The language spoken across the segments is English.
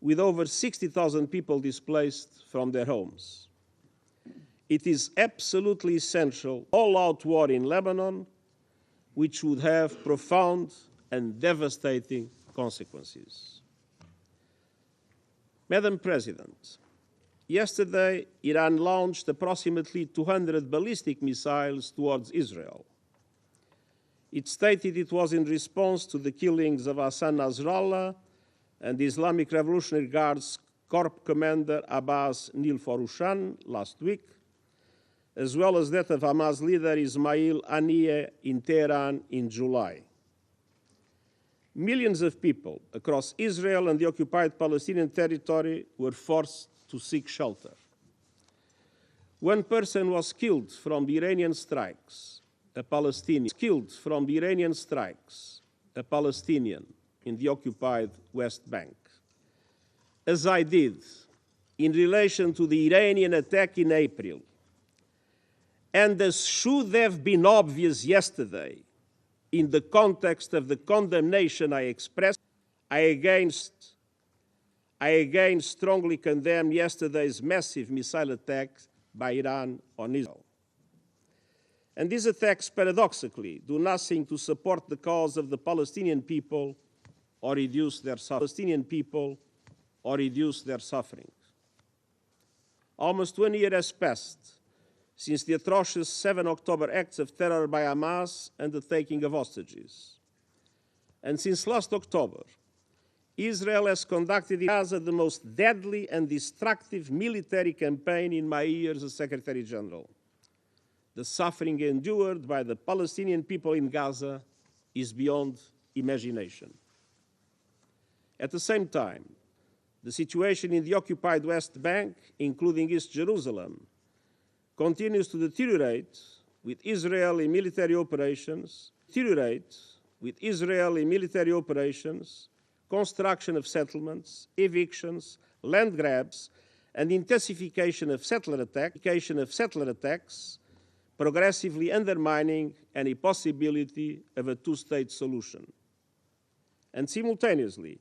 with over 60,000 people displaced from their homes. It is absolutely essential all-out war in Lebanon, which would have profound and devastating consequences. Madam President, yesterday Iran launched approximately 200 ballistic missiles towards Israel. It stated it was in response to the killings of Hassan Nasrallah and the Islamic Revolutionary Guards Corps Commander Abbas Nilforushan last week, as well as that of Hamas leader Ismail Haniyeh in Tehran in July. Millions of people across Israel and the occupied Palestinian territory were forced to seek shelter. One person was killed from the Iranian strikes, a Palestinian in the occupied West Bank, as I did in relation to the Iranian attack in April. And as should have been obvious yesterday, in the context of the condemnation I expressed, I again strongly condemn yesterday's massive missile attack by Iran on Israel. And these attacks, paradoxically, do nothing to support the cause of the Palestinian people or reduce their suffering. Almost 1 year has passed since the atrocious 7 October acts of terror by Hamas and the taking of hostages. And since last October, Israel has conducted in Gaza the most deadly and destructive military campaign in my years as Secretary General. The suffering endured by the Palestinian people in Gaza is beyond imagination. At the same time, the situation in the occupied West Bank, including East Jerusalem, continues to deteriorate with Israeli military operations, construction of settlements, evictions, land grabs, and intensification of settler attacks, progressively undermining any possibility of a two-state solution. And simultaneously,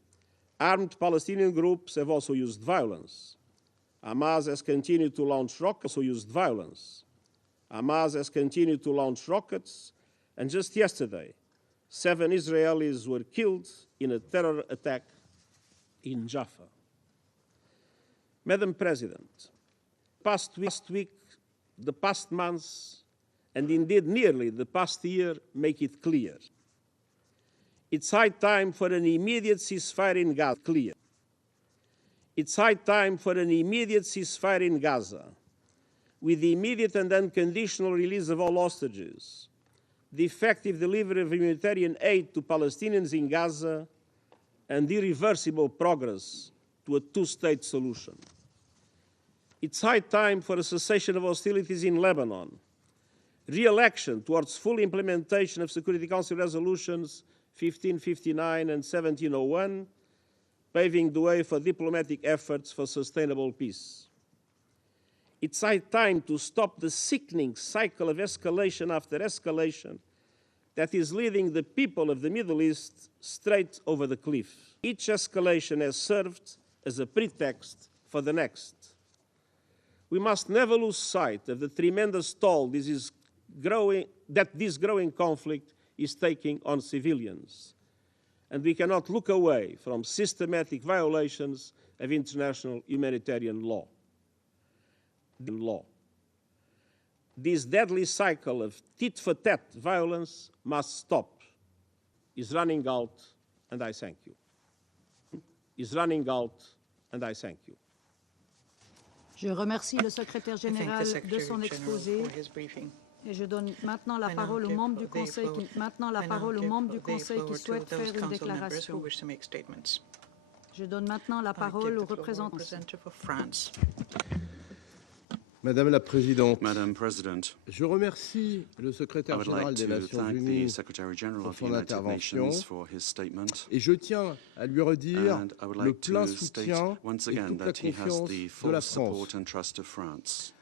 armed Palestinian groups have also used violence. Hamas has continued to launch rockets, and just yesterday, 7 Israelis were killed in a terror attack in Jaffa. Madam President, past week, the past months, and indeed nearly the past year make it clear. It's high time for an immediate ceasefire in Gaza. It's high time for an immediate ceasefire in Gaza, with the immediate and unconditional release of all hostages, the effective delivery of humanitarian aid to Palestinians in Gaza, and irreversible progress to a two-state solution. It's high time for a cessation of hostilities in Lebanon, re-election towards full implementation of Security Council resolutions 1559 and 1701, paving the way for diplomatic efforts for sustainable peace. It's high time to stop the sickening cycle of escalation after escalation that is leading the people of the Middle East straight over the cliff. Each escalation has served as a pretext for the next. We must never lose sight of the tremendous toll this growing conflict is taking on civilians. And we cannot look away from systematic violations of international humanitarian law. This deadly cycle of tit-for-tat violence must stop. Is running out, and I thank you. Je remercie le secrétaire général de son exposé et je donne maintenant la parole aux membres du Conseil qui souhaitent faire une déclaration. Je donne maintenant la parole au représentant. Madame la Présidente, je remercie le secrétaire général des Nations Unies pour son intervention et je tiens à lui redire le plein soutien et toute la confiance de la France.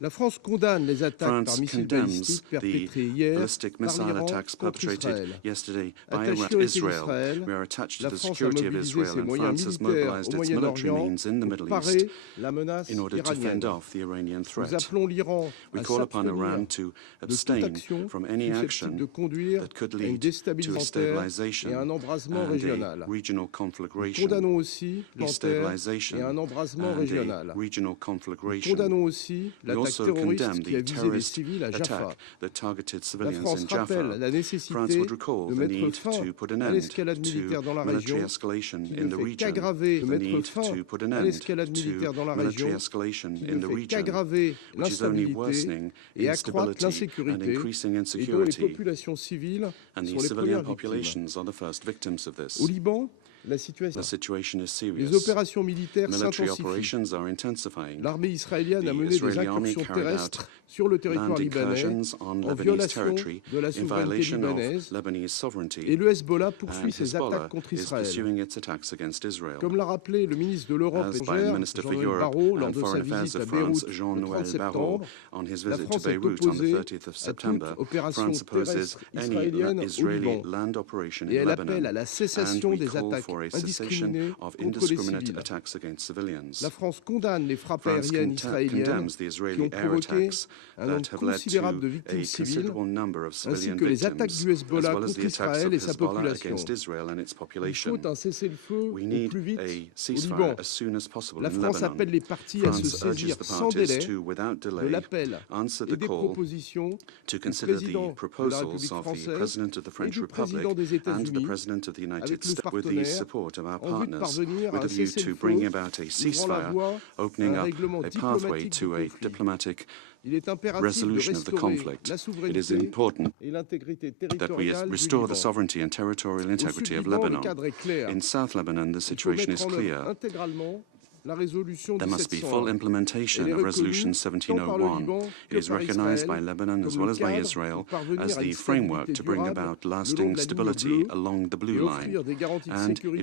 La France condamne les attaques par France missiles condemns balistiques perpétrées the hier ballistic par missile l'Iran attacks contre perpetrated Israël. yesterday by Attachée au été Israel. d'Israël, We are attached la to the France a security of mobilisé Israel, ses and moyens France has militaires mobilized au its military Moyen-Orient means in the pour Middle East parer la menace in order to iranienne. fend off the Iranian Nous threat. appelons l'Iran We à call upon s'abstenir Iran to de toute abstain action from any susceptible action de conduire that could à une lead to a déstabilisation stabilization et à un embrasement and régional. a regional Nous conflagration. condamnons aussi Destabilization et un embrasement and régional. a regional Nous conflagration. condamnons aussi We l'attaque also terroriste condemn qui a the visé les terrorist civils à Jaffa. attack that targeted La civilians France in Jaffa. rappelle la France nécessité would recall de the mettre need fin to put an à end l'escalade to militaire dans la military région, escalation qui in ne the fait region, qu'aggraver, de the mettre need fin to put an à end l'escalade to militaire dans la military région, escalation qui in ne the fait region, qu'aggraver which is only l'instabilité worsening et accroître instability and l'insécurité, increasing et dont les insecurity. populations civiles And sont the les civilian premières victimes. populations are the first victims of this. Au Liban, la The situation. situation is Les serious. opérations militaires Military s'intensifient. operations are intensifying. L'armée israélienne a The mené des Israeli army incursions carried out terrestres sur le territoire land libanais incursions on en Lebanese violation territory de la in souveraineté violation of libanaise, Lebanese sovereignty, et le Hezbollah and poursuit ses Hezbollah attaques contre is Israël. pursuing its attacks against Israel. Comme l'a rappelé le ministre de l'Europe As et by the étrangère, Minister for Jean-Noël Europe Barrot, lors and de sa Foreign Affairs visite à of France, Beyrouth le 30 Jean-Noël Barrot, septembre, on his la visit to France est Beirut on the opposée 30th of à toute September, opération France opposes terrestre any israélienne au Israeli Liban, land operation et in elle appelle Lebanon, à la and cessation we des call attaques for a cessation indiscriminées of contre les indiscriminate civils. attacks against civilians. La France condamne les frappes France aériennes israéliennes condemns the qui Israeli ont air provoqué attacks un that nombre have led considérable de to victimes a civiles, considerable number of ainsi civilian que les attaques victims, du as Hezbollah well as contre the attacks Israël of et sa Hezbollah population. against Israel and its Il population. faut un cessez-le-feu We au need plus vite a au ceasefire Liban. as soon as possible La in France Lebanon. appelle les parties à se France urges saisir the sans parties délai to, without de delay, l'appel answer et the des call propositions to du consider the président de la proposals République of the française President of the et French du Republic président des and the États-Unis President of the United avec nos States with the partenaires support of our en vue de partners, parvenir à with un a view to cessez-le-feu bringing about a ouvrant la ceasefire, voie à opening un up règlement a pathway diplomatique du to a conflit. diplomatic Il est impératif de resolution of the restaurer conflict. la It is souveraineté important et l'intégrité that we territoriale du restore the Liban. sovereignty and territorial Au sud integrity of Liban, le Lebanon. cadre est clair. In South Lebanon, the Il faut situation mettre is en œuvre clear. intégralement la résolution There must be full 1701. implementation Elle est of Resolution reconnue tant par le 1701. Liban It que is par recognized Israël by Lebanon as comme well le as by cadre Israel pour parvenir as à une the framework stabilité to bring durable about le long lasting de la ligne stability bleue along the et blue line. offrir des garanties de And sécurité,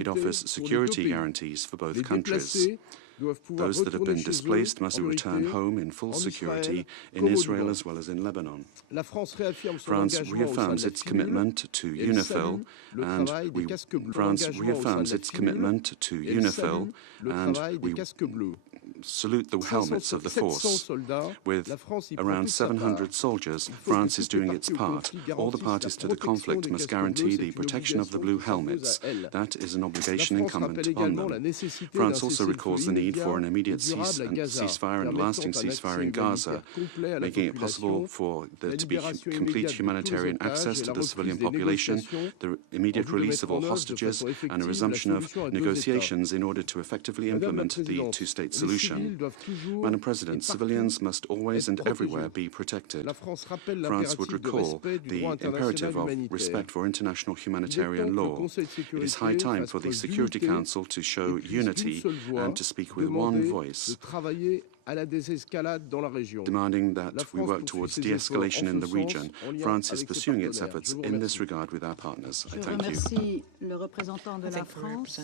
it offers security pays. guarantees for both Les countries. déplacés doivent pouvoir Those that have retourner been chez eux displaced must en return sécurité, home in full en security Israël in comme au Israel Liban. as well as in Lebanon. La France réaffirme son France engagement au sein de reaffirms la its cellule commitment to et elle UNIFIL, salue le and travail des casques bleus. France Son engagement au sein reaffirms de la its cellule commitment to et elle UNIFIL, salue le and travail des we casques bleus. salute the helmets of the 700 force. soldats, With la France y prend around toute sa 700 part. soldiers, Il faut que France is toutes les doing its parties au part. conflit All the garantissent parties la to the protection conflict des must casques guarantee bleus. the C'est une protection of the obligation blue qui s'impose helmets. à elles. That is an La obligation France incumbent rappelle on également la them. nécessité France d'un also recalls the cessez-le-feu need for an immédiat et immediate durable à Gaza, ceasefire and lasting permettant un ceasefire accès in Gaza, humanitaire complet à la making it possible population, for there la to be libération complete immédiate de tous les humanitarian otages access et to la the reprise civilian des population, négociations the en immediate vue de release of mettre en all œuvre de hostages, façon and a effective la resumption of solution à deux États. negotiations in order to effectively Madame la implement the Présidente, two-state les solution. civils doivent toujours Madam et President, partout civilians must always and être everywhere protégés. be protected. La France rappelle France would l'impératif de recall respect du the droit international imperative of humanitaire. respect for international Il est humanitarian temps que le law. Conseil de It is high sécurité time fasse for the preuve Security d'unité Council to et show puisse d'une unity seule voix and to speak with one demander de voice, travailler à la désescalade dans la région. demanding La that we France work poursuit towards ses de-escalation efforts in en the ce region. sens, en lien France is avec ses pursuing its partenaires. efforts Je vous in this remercie. regard with our partners. I Je thank you. remercie le représentant de la France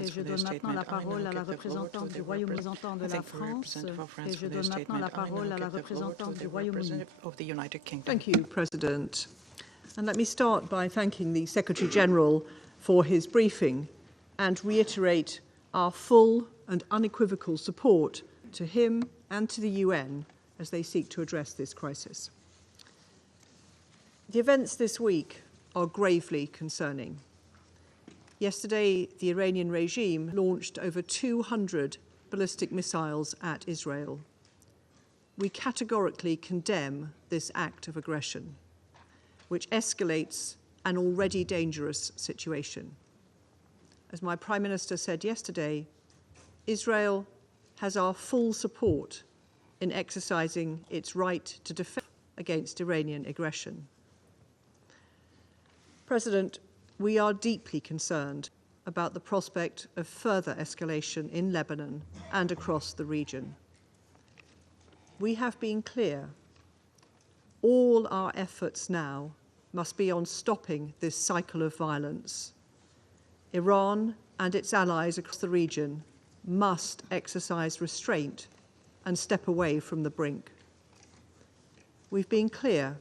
et je donne maintenant la parole à la représentante du Royaume-Uni. Et je donne maintenant la parole à la représentante du Royaume-Uni. Thank you, President. And let me start by thanking the Secretary-General for his briefing and reiterate our full and unequivocal support to him and to the UN as they seek to address this crisis. The events this week are gravely concerning. Yesterday, the Iranian regime launched over 200 ballistic missiles at Israel. We categorically condemn this act of aggression, which escalates an already dangerous situation. As my Prime Minister said yesterday, Israel has our full support in exercising its right to defend against Iranian aggression. President, we are deeply concerned about the prospect of further escalation in Lebanon and across the region. We have been clear. All our efforts now must be on stopping this cycle of violence. Iran and its allies across the region must exercise restraint and step away from the brink. We've been clear.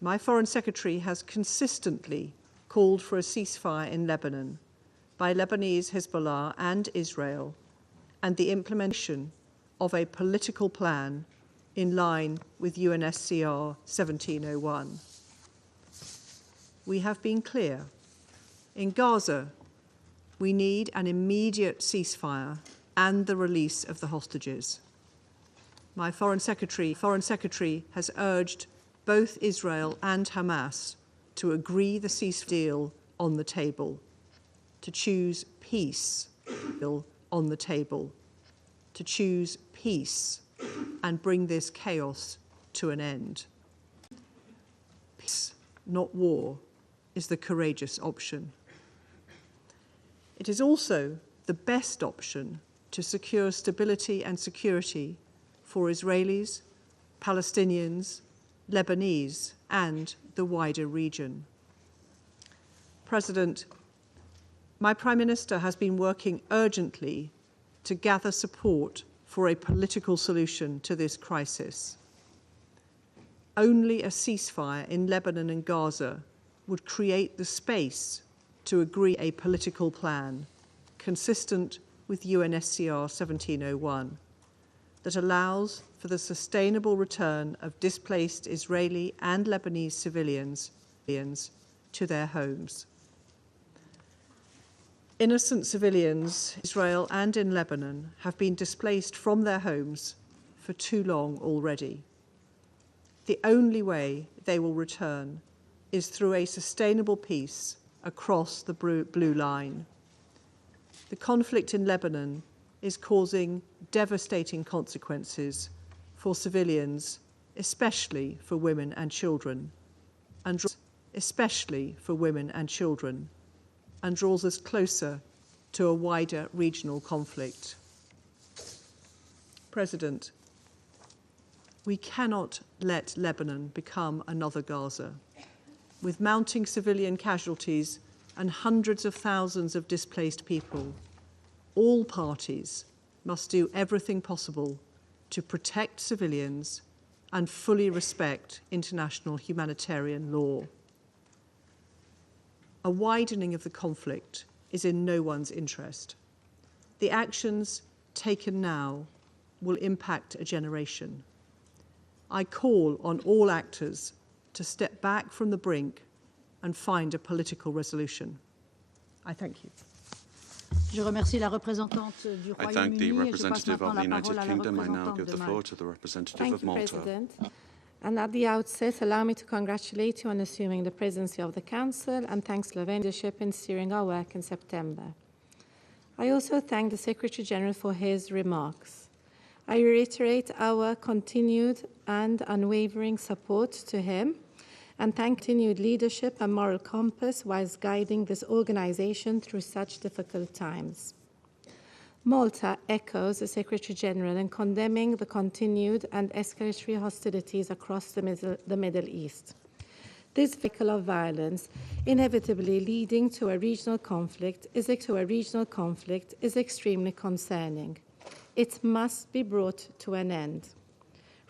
My Foreign Secretary has consistently called for a ceasefire in Lebanon by Lebanese Hezbollah and Israel, and the implementation of a political plan in line with UNSCR 1701. We have been clear. In Gaza, we need an immediate ceasefire and the release of the hostages. My Foreign Secretary has urged both Israel and Hamas to agree the ceasefire deal on the table, to choose peace on the table, to choose peace and bring this chaos to an end. Peace, not war, is the courageous option. It is also the best option to secure stability and security for Israelis, Palestinians, Lebanese, and the wider region. President, my Prime Minister has been working urgently to gather support for a political solution to this crisis. Only a ceasefire in Lebanon and Gaza would create the space to agree a political plan consistent with UNSCR 1701 that allows for the sustainable return of displaced Israeli and Lebanese civilians to their homes. Innocent civilians in Israel and in Lebanon have been displaced from their homes for too long already. The only way they will return is through a sustainable peace across the blue line. The conflict in Lebanon is causing devastating consequences for civilians, especially for women and children, and draws us closer to a wider regional conflict. President, we cannot let Lebanon become another Gaza. With mounting civilian casualties and hundreds of thousands of displaced people, all parties must do everything possible to protect civilians and fully respect international humanitarian law. A widening of the conflict is in no one's interest. The actions taken now will impact a generation. I call on all actors to step back from the brink and find a political resolution. I thank you. Je remercie la représentante du I thank the Royaume-Uni et je passe representative maintenant of la the United parole à la Kingdom. I now give représentante the de floor Malte. to the representative Thank of you, Malta. President. And at the outset, allow me to congratulate you on assuming the presidency of the Council and thank Slovenian leadership in steering our work in September. I also thank the Secretary General for his remarks. I reiterate our continued and unwavering support to him and thank continued leadership and moral compass whilst guiding this organization through such difficult times. Malta echoes the Secretary General in condemning the continued and escalatory hostilities across the Middle East. This cycle of violence, inevitably leading to a regional conflict, is extremely concerning. It must be brought to an end.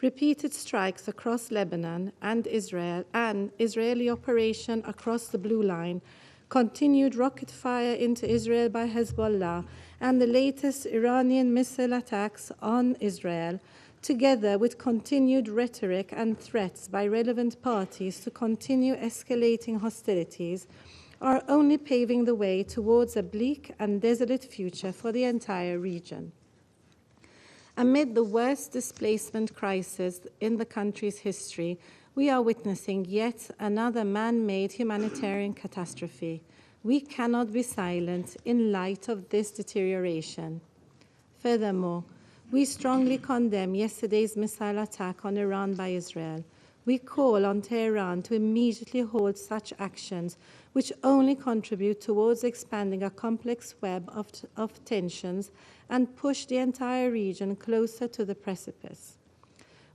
Repeated strikes across Lebanon and Israel and Israeli operation across the Blue Line, continued rocket fire into Israel by Hezbollah, and the latest Iranian missile attacks on Israel, together with continued rhetoric and threats by relevant parties to continue escalating hostilities, are only paving the way towards a bleak and desolate future for the entire region. Amid the worst displacement crisis in the country's history, we are witnessing yet another man-made humanitarian catastrophe. We cannot be silent in light of this deterioration. Furthermore, we strongly condemn yesterday's missile attack on Iran by Israel. We call on Tehran to immediately halt such actions, which only contribute towards expanding a complex web of tensions and push the entire region closer to the precipice.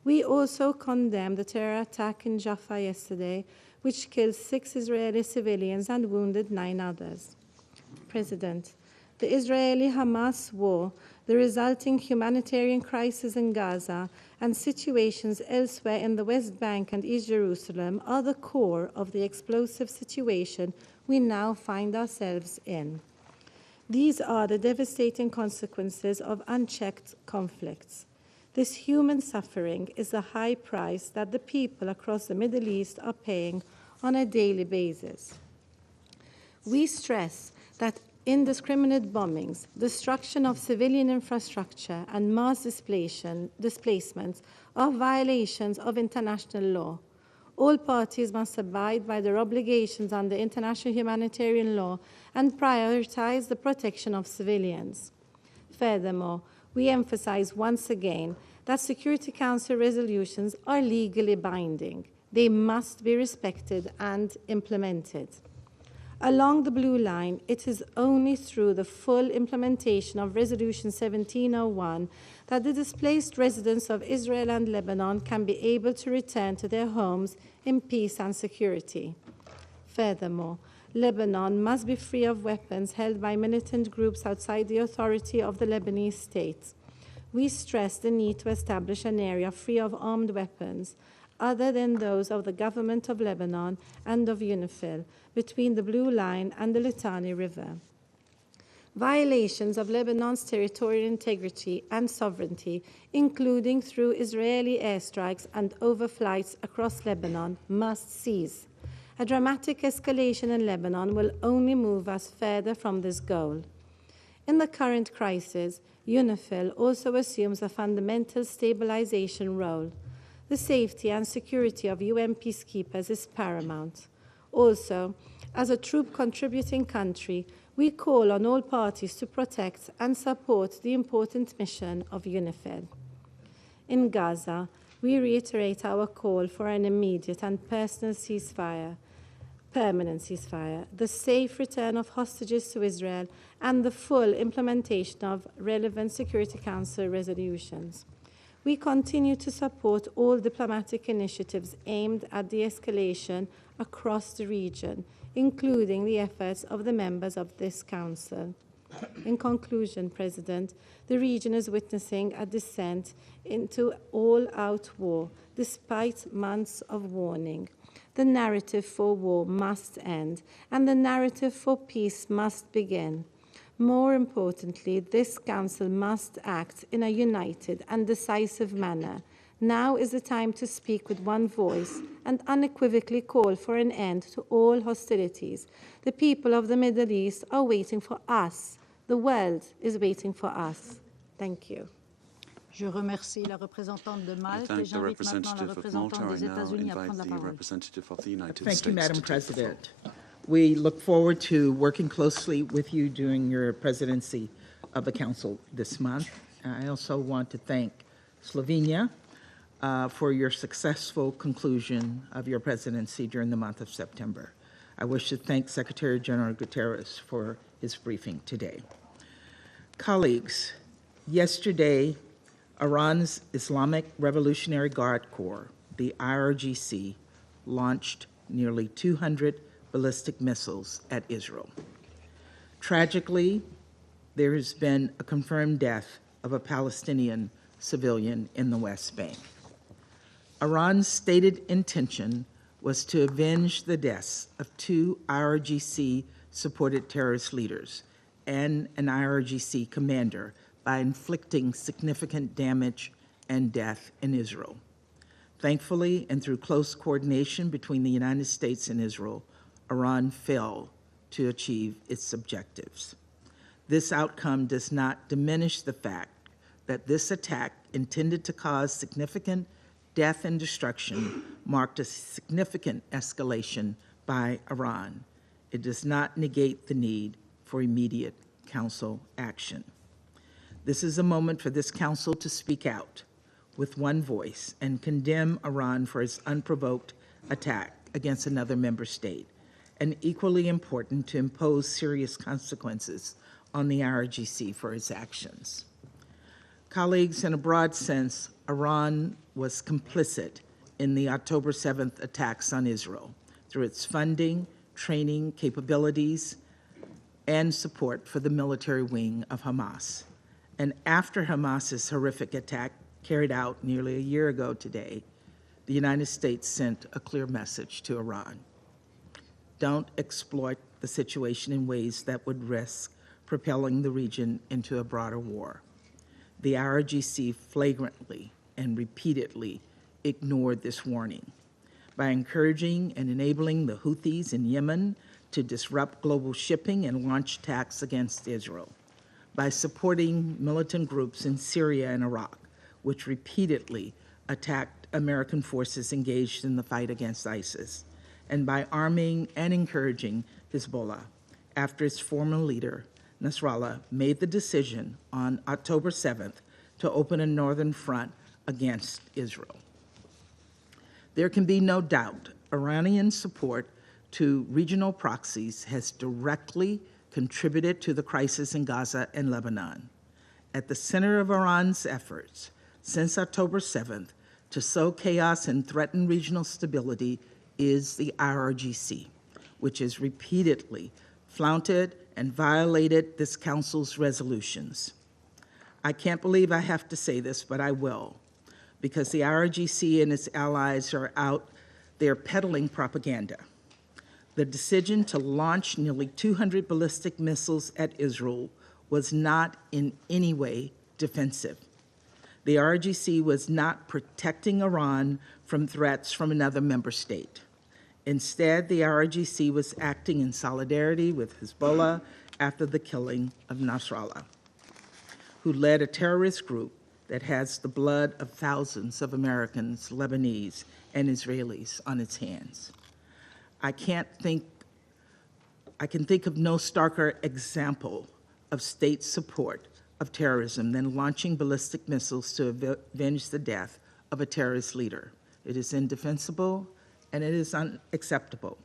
We also condemn the terror attack in Jaffa yesterday, which killed 6 Israeli civilians and wounded 9 others. President, the Israeli-Hamas war, the resulting humanitarian crisis in Gaza, and situations elsewhere in the West Bank and East Jerusalem are the core of the explosive situation we now find ourselves in. These are the devastating consequences of unchecked conflicts. This human suffering is the high price that the people across the Middle East are paying on a daily basis. We stress that indiscriminate bombings, destruction of civilian infrastructure, and mass displacements are violations of international law. All parties must abide by their obligations under international humanitarian law and prioritize the protection of civilians. Furthermore, we emphasize once again that Security Council resolutions are legally binding. They must be respected and implemented. Along the blue line, it is only through the full implementation of Resolution 1701 that the displaced residents of Israel and Lebanon can be able to return to their homes in peace and security. Furthermore, Lebanon must be free of weapons held by militant groups outside the authority of the Lebanese state. We stress the need to establish an area free of armed weapons, other than those of the government of Lebanon and of UNIFIL, between the Blue Line and the Litani River. Violations of Lebanon's territorial integrity and sovereignty, including through Israeli airstrikes and overflights across Lebanon, must cease. A dramatic escalation in Lebanon will only move us further from this goal. In the current crisis, UNIFIL also assumes a fundamental stabilization role. The safety and security of UN peacekeepers is paramount. Also, as a troop-contributing country, we call on all parties to protect and support the important mission of UNIFIL. In Gaza, we reiterate our call for an immediate and permanent ceasefire, the safe return of hostages to Israel, and the full implementation of relevant Security Council resolutions. We continue to support all diplomatic initiatives aimed at de-escalation across the region, including the efforts of the members of this Council. In conclusion, President, the region is witnessing a descent into all-out war, despite months of warning. The narrative for war must end, and the narrative for peace must begin. More importantly, this Council must act in a united and decisive manner. Now is the time to speak with one voice and unequivocally call for an end to all hostilities. The people of the Middle East are waiting for us. The world is waiting for us. Thank you. Je remercie la représentante de Malte et j'invite maintenant la représentante des États-Unis à prendre la parole. Thank you, Madam President. We look forward to working closely with you during your presidency of the Council this month. I also want to thank Slovenia for your successful conclusion of your presidency during the month of September. I wish to thank Secretary General Guterres for his briefing today. Colleagues, yesterday, Iran's Islamic Revolutionary Guard Corps, the IRGC, launched nearly 200 ballistic missiles at Israel. Tragically, there has been a confirmed death of a Palestinian civilian in the West Bank. Iran's stated intention was to avenge the deaths of 2 IRGC-supported terrorist leaders and an IRGC commander by inflicting significant damage and death in Israel. Thankfully, and through close coordination between the United States and Israel, Iran failed to achieve its objectives. This outcome does not diminish the fact that this attack, intended to cause significant death and destruction, marked a significant escalation by Iran. It does not negate the need for immediate Council action. This is a moment for this Council to speak out with one voice and condemn Iran for its unprovoked attack against another member state, and equally important, to impose serious consequences on the IRGC for its actions. Colleagues, in a broad sense, Iran was complicit in the October 7th attacks on Israel through its funding, training, capabilities, and support for the military wing of Hamas. And after Hamas's horrific attack carried out nearly a year ago today, the United States sent a clear message to Iran. Don't exploit the situation in ways that would risk propelling the region into a broader war. The IRGC flagrantly and repeatedly ignored this warning by encouraging and enabling the Houthis in Yemen to disrupt global shipping and launch attacks against Israel, by supporting militant groups in Syria and Iraq, which repeatedly attacked American forces engaged in the fight against ISIS, and by arming and encouraging Hezbollah after its former leader, Nasrallah, made the decision on October 7th to open a northern front against Israel. There can be no doubt Iranian support to regional proxies has directly contributed to the crisis in Gaza and Lebanon. At the center of Iran's efforts since October 7th to sow chaos and threaten regional stability is the IRGC, which has repeatedly flouted and violated this Council's resolutions. I can't believe I have to say this, but I will, because the IRGC and its allies are out there peddling propaganda. The decision to launch nearly 200 ballistic missiles at Israel was not in any way defensive. The IRGC was not protecting Iran from threats from another member state. Instead, the IRGC was acting in solidarity with Hezbollah after the killing of Nasrallah, who led a terrorist group that has the blood of thousands of Americans, Lebanese, and Israelis on its hands. I can think of no starker example of state support of terrorism than launching ballistic missiles to avenge the death of a terrorist leader. It is indefensible and it is unacceptable.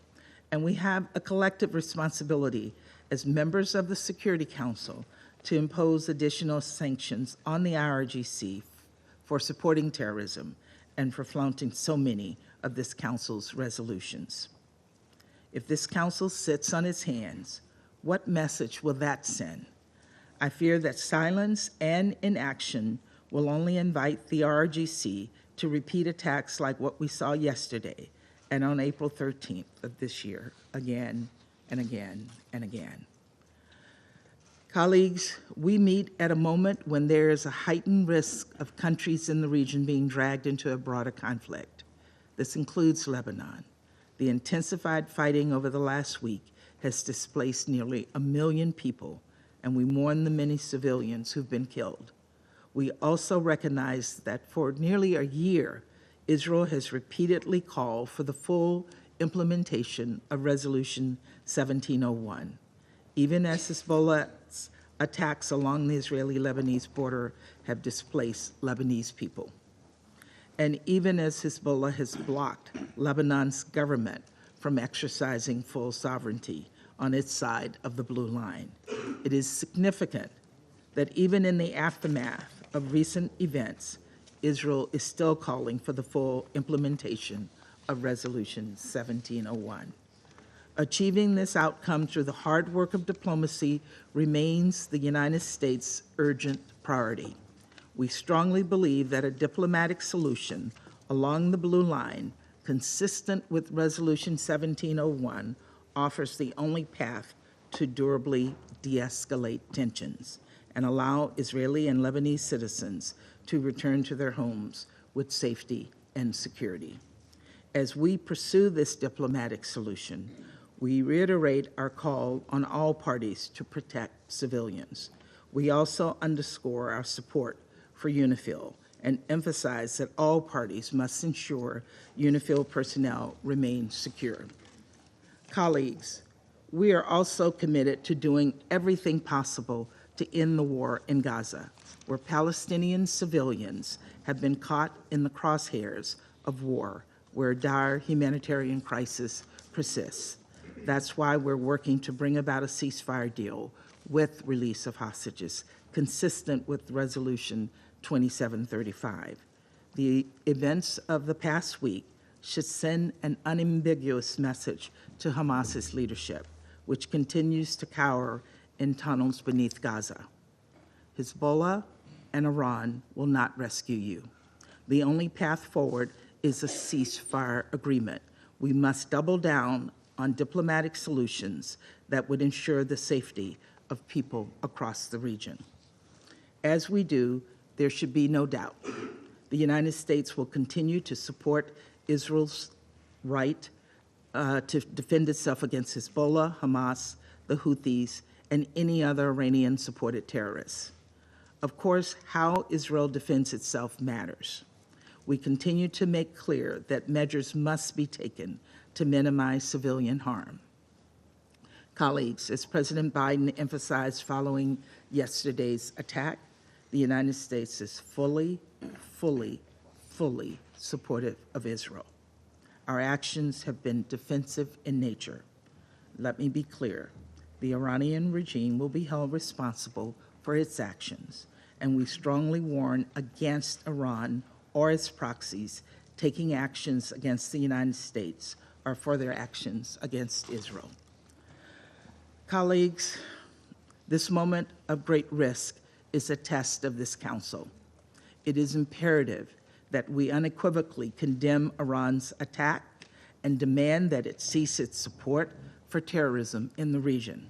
And we have a collective responsibility as members of the Security Council to impose additional sanctions on the IRGC for supporting terrorism and for flaunting so many of this Council's resolutions. If this Council sits on its hands, what message will that send? I fear that silence and inaction will only invite the IRGC to repeat attacks like what we saw yesterday and on April 13th of this year, again and again and again. Colleagues, we meet at a moment when there is a heightened risk of countries in the region being dragged into a broader conflict. This includes Lebanon. The intensified fighting over the last week has displaced nearly 1 million people, and we mourn the many civilians who've been killed. We also recognize that for nearly a year, Israel has repeatedly called for the full implementation of Resolution 1701, even as Hezbollah's attacks along the Israeli-Lebanese border have displaced Lebanese people. And even as Hezbollah has blocked Lebanon's government from exercising full sovereignty on its side of the blue line, it is significant that even in the aftermath of recent events, Israel is still calling for the full implementation of Resolution 1701. Achieving this outcome through the hard work of diplomacy remains the United States' urgent priority. We strongly believe that a diplomatic solution along the blue line, consistent with Resolution 1701, offers the only path to durably de-escalate tensions and allow Israeli and Lebanese citizens to return to their homes with safety and security. As we pursue this diplomatic solution, we reiterate our call on all parties to protect civilians. We also underscore our support for UNIFIL and emphasize that all parties must ensure UNIFIL personnel remain secure. Colleagues, we are also committed to doing everything possible to end the war in Gaza, where Palestinian civilians have been caught in the crosshairs of war, where a dire humanitarian crisis persists. That's why we're working to bring about a ceasefire deal with release of hostages, consistent with Resolution 2735. The events of the past week should send an unambiguous message to Hamas's leadership, which continues to cower in tunnels beneath Gaza. Hezbollah and Iran will not rescue you. The only path forward is a ceasefire agreement. We must double down on diplomatic solutions that would ensure the safety of people across the region. As we do, there should be no doubt. The United States will continue to support Israel's right to defend itself against Hezbollah, Hamas, the Houthis, and any other Iranian-supported terrorists. Of course, how Israel defends itself matters. We continue to make clear that measures must be taken to minimize civilian harm. Colleagues, as President Biden emphasized following yesterday's attack, the United States is fully supportive of Israel. Our actions have been defensive in nature. Let me be clear. The Iranian regime will be held responsible for its actions, and we strongly warn against Iran or its proxies taking actions against the United States or for their actions against Israel. Colleagues, this moment of great risk is a test of this Council. It is imperative that we unequivocally condemn Iran's attack and demand that it cease its support for terrorism in the region.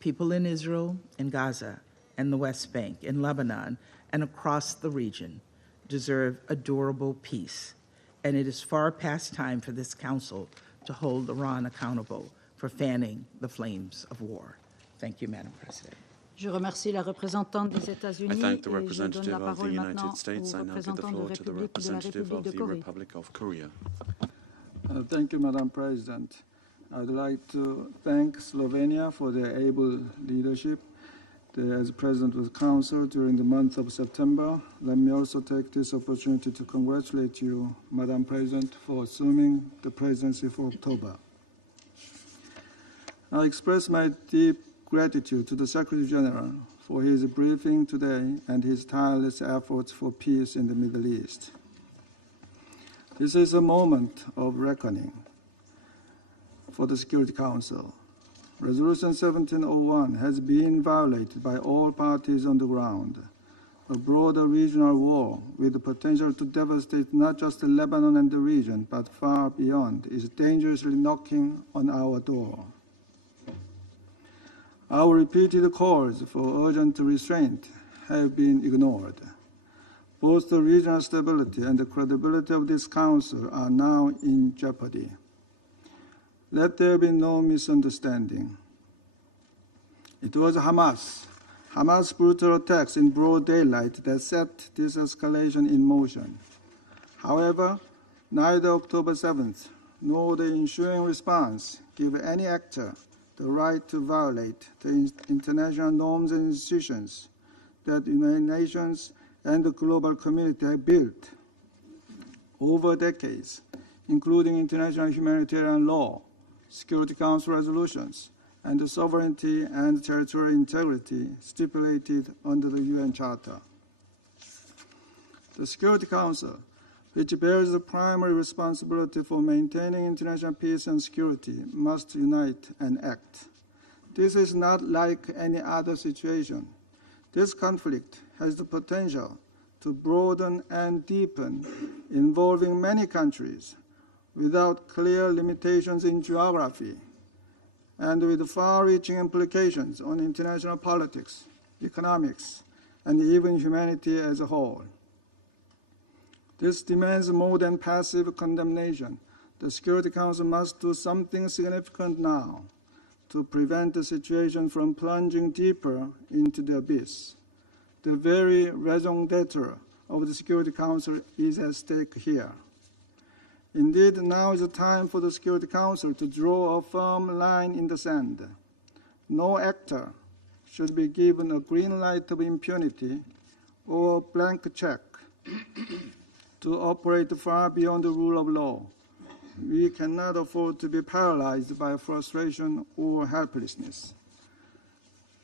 People in Israel, in Gaza, and the West Bank, in Lebanon, and across the region deserve a durable peace, and it is far past time for this Council to hold Iran accountable for fanning the flames of war. Thank you, Madam President. Je remercie la représentante des États-Unis I thank the et je donne representative la of the parole maintenant United States. au I now give the représentant floor to the de la representative République of de the Corée. Republic of Korea. Thank you, Madam President. I would like to thank Slovenia for their able leadership as President of the Council during the month of September. Let me also take this opportunity to congratulate you, Madam President, for assuming the presidency for October. I express my deep gratitude to the Secretary General for his briefing today and his tireless efforts for peace in the Middle East. This is a moment of reckoning for the Security Council. Resolution 1701 has been violated by all parties on the ground. A broader regional war with the potential to devastate not just Lebanon and the region, but far beyond, is dangerously knocking on our door. Our repeated calls for urgent restraint have been ignored. Both the regional stability and the credibility of this Council are now in jeopardy. Let there be no misunderstanding. It was Hamas' brutal attacks in broad daylight that set this escalation in motion. However, neither October 7th nor the ensuing response give any actor the right to violate the international norms and institutions that the United Nations and the global community have built over decades, including international humanitarian law, Security Council resolutions, and the sovereignty and territorial integrity stipulated under the UN Charter. The Security Council, which bears the primary responsibility for maintaining international peace and security, must unite and act. This is not like any other situation. This conflict has the potential to broaden and deepen, involving many countries, without clear limitations in geography, and with far-reaching implications on international politics, economics, and even humanity as a whole. This demands more than passive condemnation. The Security Council must do something significant now to prevent the situation from plunging deeper into the abyss. The very raison d'etre of the Security Council is at stake here. Indeed, now is the time for the Security Council to draw a firm line in the sand. No actor should be given a green light of impunity or a blank check to operate far beyond the rule of law. We cannot afford to be paralyzed by frustration or helplessness.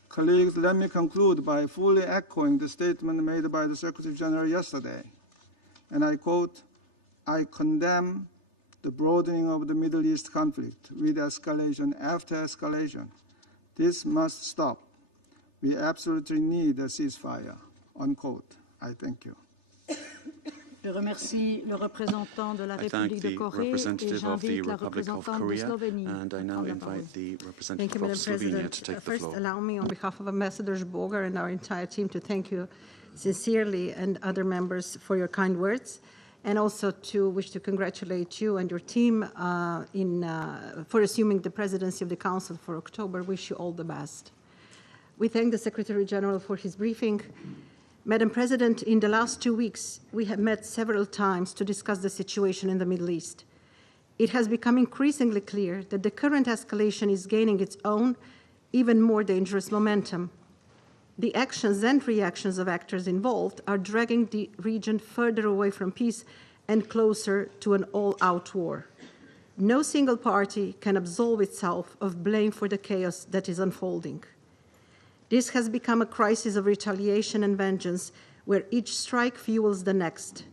Colleagues, let me conclude by fully echoing the statement made by the Secretary General yesterday. And I quote, "I condemn the broadening of the Middle East conflict with escalation after escalation. This must stop. We absolutely need a ceasefire, unquote. I thank you. Je remercie le représentant de la I thank République de the Corée et representative of the j'invite la Republic of représentante de Korea, Slovénie and I à now prendre la parole. invite the Thank you, representative of Madam Slovenia President. to take the First, floor. allow me, on behalf of Ambassador Boger and our entire team, to thank you sincerely and other members for your kind words, and also to wish to congratulate you and your team for assuming the presidency of the Council for October. Wish you all the best. We thank the Secretary General for his briefing. Madam President, in the last 2 weeks, we have met several times to discuss the situation in the Middle East. It has become increasingly clear that the current escalation is gaining its own, even more dangerous momentum. The actions and reactions of actors involved are dragging the region further away from peace and closer to an all-out war. No single party can absolve itself of blame for the chaos that is unfolding. This has become a crisis of retaliation and vengeance, where each strike fuels the next.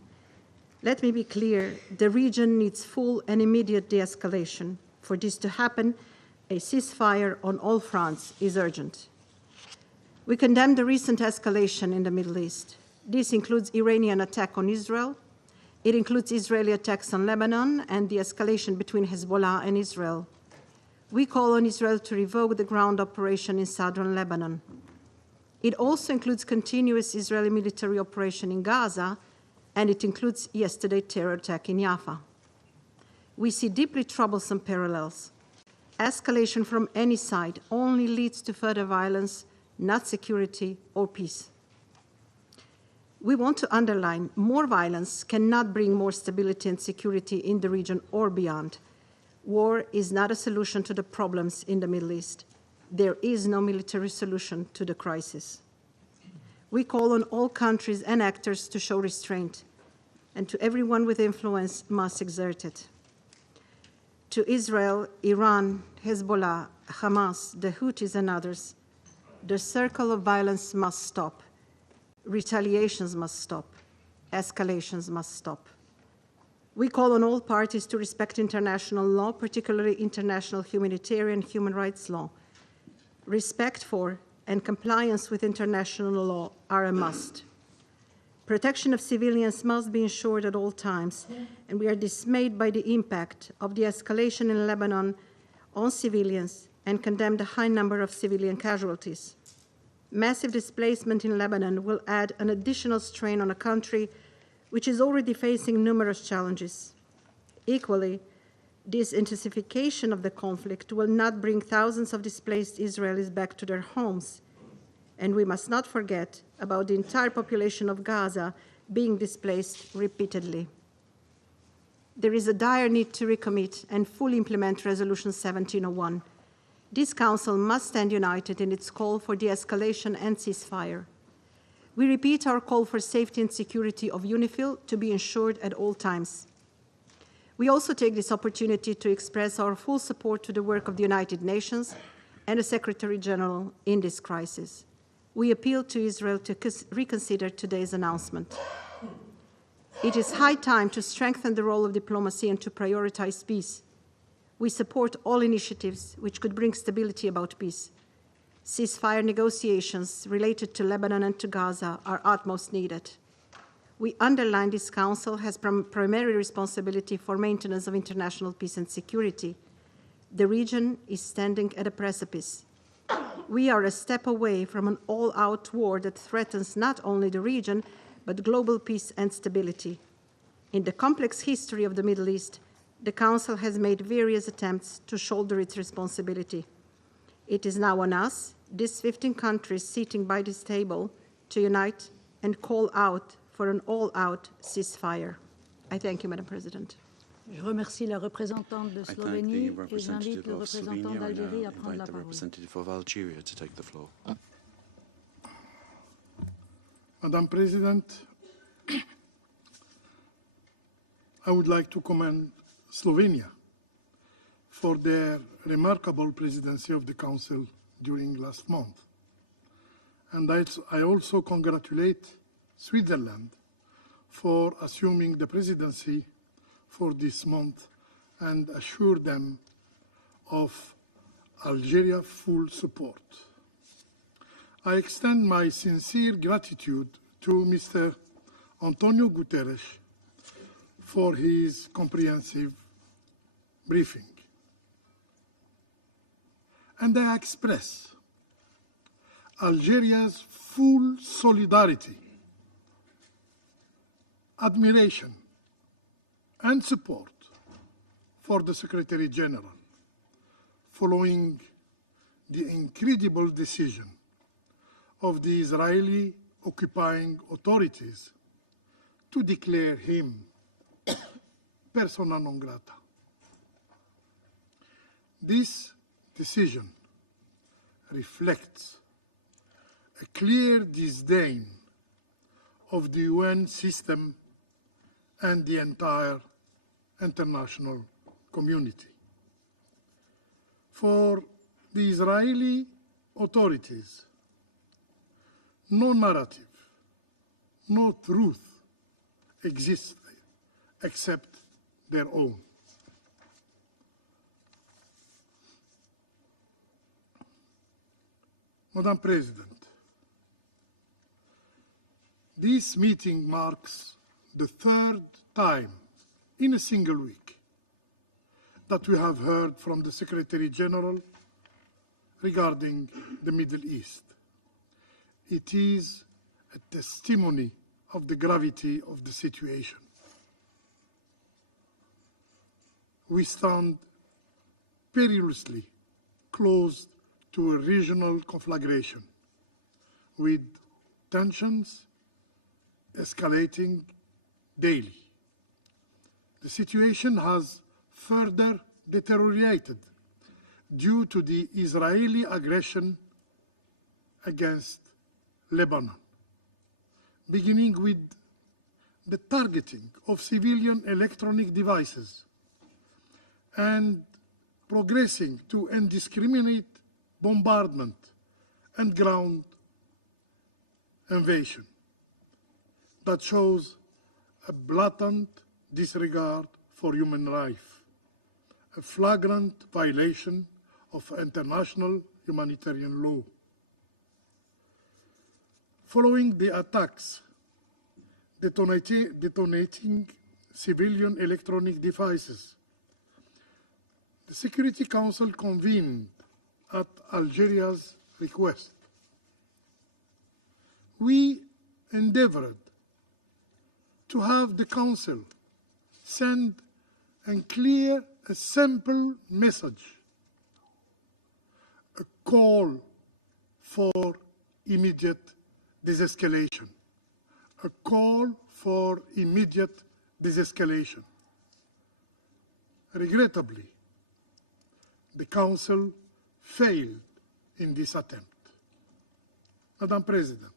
Let me be clear, the region needs full and immediate de-escalation. For this to happen, a ceasefire on all fronts is urgent. We condemn the recent escalation in the Middle East. This includes Iranian attack on Israel. It includes Israeli attacks on Lebanon and the escalation between Hezbollah and Israel. We call on Israel to revoke the ground operation in southern Lebanon. It also includes continuous Israeli military operation in Gaza, and it includes yesterday's terror attack in Jaffa. We see deeply troublesome parallels. Escalation from any side only leads to further violence, not security or peace. We want to underline more violence cannot bring more stability and security in the region or beyond. War is not a solution to the problems in the Middle East. There is no military solution to the crisis. We call on all countries and actors to show restraint, and to everyone with influence must exert it. To Israel, Iran, Hezbollah, Hamas, the Houthis, and others, the circle of violence must stop. Retaliations must stop. Escalations must stop. We call on all parties to respect international law, particularly international humanitarian human rights law. Respect for and compliance with international law are a must. Protection of civilians must be ensured at all times, and we are dismayed by the impact of the escalation in Lebanon on civilians and condemn the high number of civilian casualties. Massive displacement in Lebanon will add an additional strain on a country which is already facing numerous challenges. Equally, this intensification of the conflict will not bring thousands of displaced Israelis back to their homes. And we must not forget about the entire population of Gaza being displaced repeatedly. There is a dire need to recommit and fully implement Resolution 1701. This Council must stand united in its call for de-escalation and ceasefire. We repeat our call for safety and security of UNIFIL to be ensured at all times. We also take this opportunity to express our full support to the work of the United Nations and the Secretary General in this crisis. We appeal to Israel to reconsider today's announcement. It is high time to strengthen the role of diplomacy and to prioritize peace. We support all initiatives which could bring stability about peace. Ceasefire negotiations related to Lebanon and to Gaza are utmost needed. We underline this Council has primary responsibility for maintenance of international peace and security. The region is standing at a precipice. We are a step away from an all-out war that threatens not only the region, but global peace and stability. In the complex history of the Middle East, the Council has made various attempts to shoulder its responsibility. It is now on us, these 15 countries sitting by this table, to unite and call out for an all-out ceasefire. I thank you, Madam President. Je remercie la représentante de I thank the Slovénie et representative j'invite le of représentant Slovenia. I d'Algérie now à prendre invite la the parole. representative of Algeria to take the floor. Madam President, I would like to commend Slovenia for their remarkable presidency of the Council during last month. And I also congratulate Switzerland for assuming the presidency for this month and assure them of Algeria's full support. I extend my sincere gratitude to Mr. Antonio Guterres for his comprehensive briefing. And I express Algeria's full solidarity, admiration, and support for the Secretary General following the incredible decision of the Israeli occupying authorities to declare him persona non grata. This decision reflects a clear disdain of the UN system and the entire international community. For the Israeli authorities, no narrative, no truth exists except their own. Madam President, this meeting marks the third time in a single week that we have heard from the Secretary General regarding the Middle East. It is a testimony of the gravity of the situation. We stand perilously close to a regional conflagration, with tensions escalating daily. The situation has further deteriorated due to the Israeli aggression against Lebanon, beginning with the targeting of civilian electronic devices and progressing to indiscriminate bombardment and ground invasion that shows a blatant disregard for human life, a flagrant violation of international humanitarian law. Following the attacks detonating civilian electronic devices, the Security Council convened at Algeria's request. We endeavored to have the Council send a simple message, a call for immediate desescalation, a call for immediate desescalation. Regrettably, the Council failed in this attempt. Madam President,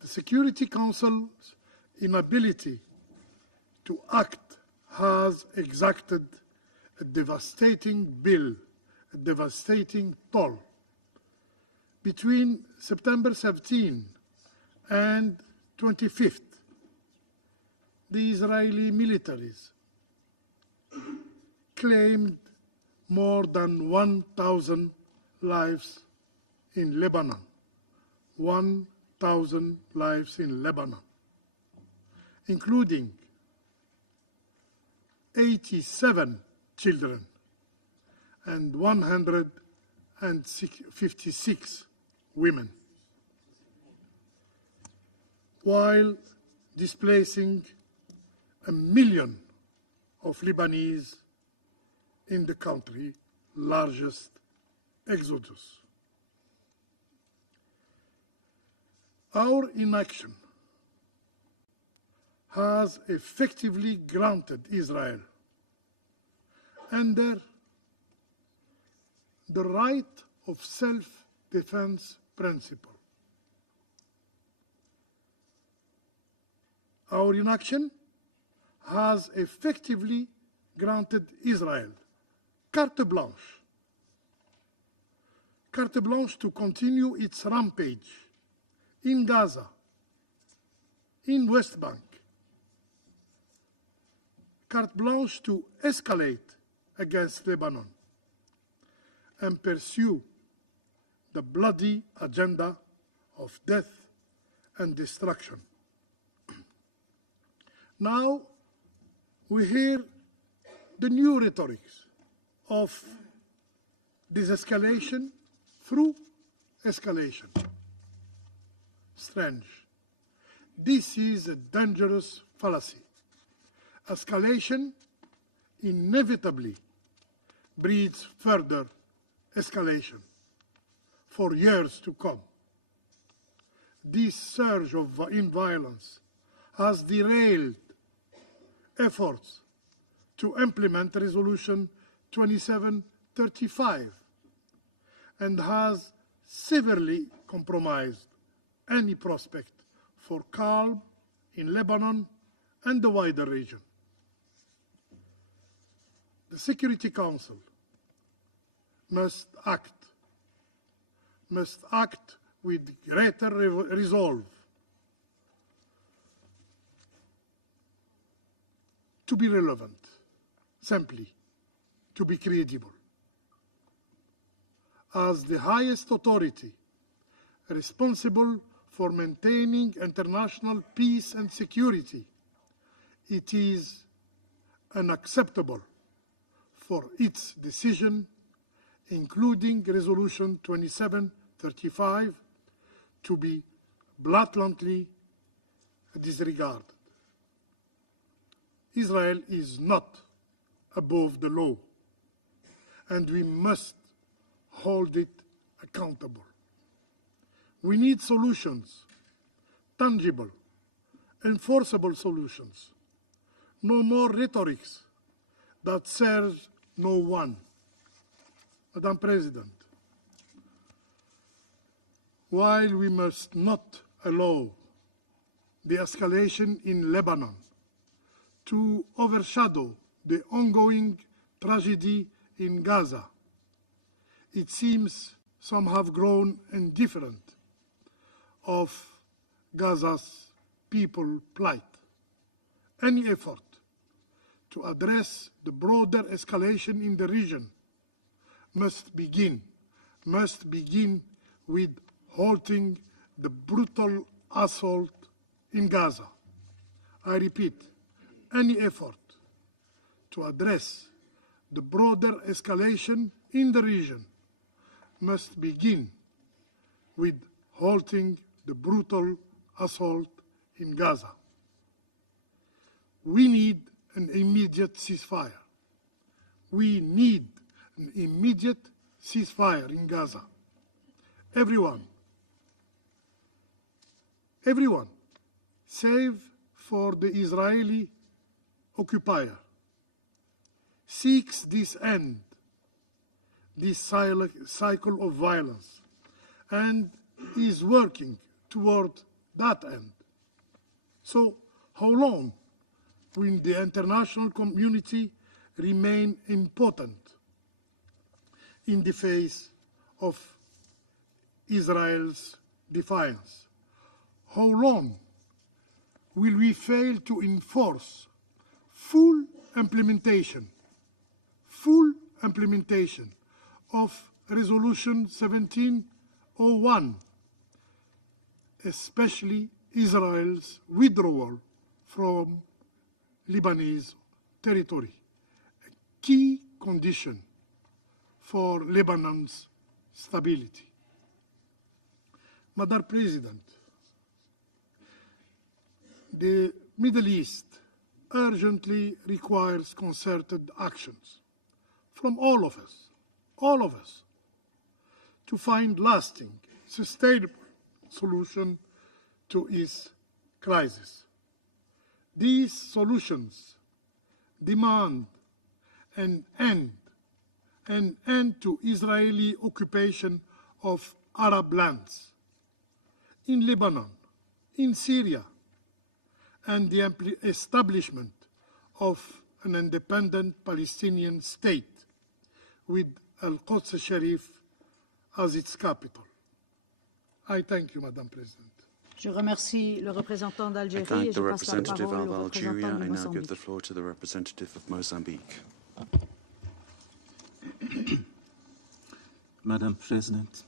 the Security Council's inability to act has exacted a devastating bill, a devastating toll. Between September 17 and 25th, the Israeli militaries claimed more than 1,000 lives in Lebanon. 1,000 lives in Lebanon, including 87 children and 156 women, while displacing 1 million of Lebanese in the country's largest exodus. Our inaction has effectively granted Israel under the right of self-defense principle. Our inaction has effectively granted Israel carte blanche to continue its rampage in Gaza, in West Bank, carte blanche to escalate against Lebanon and pursue the bloody agenda of death and destruction. Now we hear the new rhetorics of desescalation through escalation. Strange. This is a dangerous fallacy. Escalation inevitably breeds further escalation for years to come. This surge in violence has derailed efforts to implement Resolution 2735 and has severely compromised any prospect for calm in Lebanon and the wider region. The Security Council must act with greater resolve to be relevant, simply to be credible. As the highest authority responsible for maintaining international peace and security, it is unacceptable for its decision, including Resolution 2735, to be blatantly disregarded. Israel is not above the law, and we must hold it accountable. We need solutions, tangible, enforceable solutions. No more rhetorics that serves no one. Madam President, while we must not allow the escalation in Lebanon to overshadow the ongoing tragedy in Gaza, it seems some have grown indifferent of Gaza's people plight. Any effort to address the broader escalation in the region must begin with halting the brutal assault in Gaza. I repeat, any effort to address the broader escalation in the region must begin with halting the brutal assault in Gaza. We need an immediate ceasefire. We need an immediate ceasefire in Gaza. Everyone, save for the Israeli occupier, seeks this end, this cycle of violence, and is working toward that end. So how long will the international community remain impotent in the face of Israel's defiance? How long will we fail to enforce full implementation of Resolution 1701, especially Israel's withdrawal from Lebanese territory, a key condition for Lebanon's stability? Madam President, the Middle East urgently requires concerted actions from all of us, to find lasting, sustainable solution to its crisis. These solutions demand an end to Israeli occupation of Arab lands in Lebanon, in Syria, and the establishment of an independent Palestinian state with Al-Quds Sharif as its capital. I thank you, Madam President. Je remercie le représentant d'Algérie et thank je the passe la representative parole of au Algeria. représentant du I now give the Mozambique. floor to the representative of Mozambique. Madam President,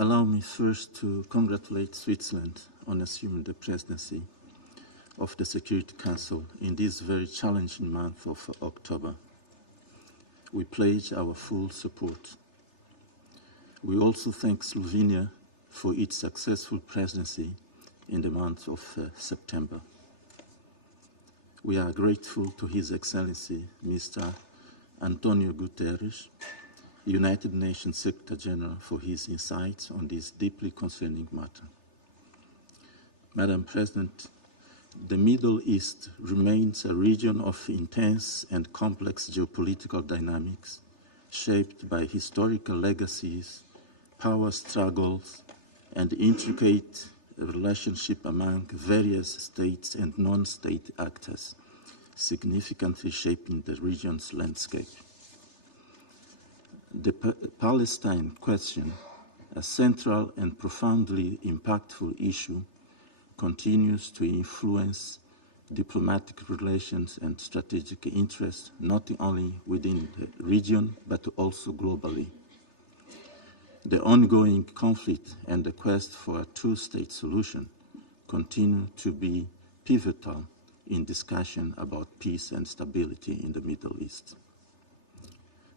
Allow me first to congratulate Switzerland on assuming the presidency of the Security Council in this very challenging month of October. We pledge our full support. We also thank Slovenia for its successful presidency in the month of September. We are grateful to His Excellency Mr. Antonio Guterres, United Nations Secretary General, for his insights on this deeply concerning matter. Madam President, the Middle East remains a region of intense and complex geopolitical dynamics, shaped by historical legacies, power struggles, and intricate relationship among various states and non-state actors, significantly shaping the region's landscape. The Palestine question, a central and profoundly impactful issue, continues to influence diplomatic relations and strategic interests not only within the region but also globally. The ongoing conflict and the quest for a two-state solution continue to be pivotal in discussion about peace and stability in the Middle East.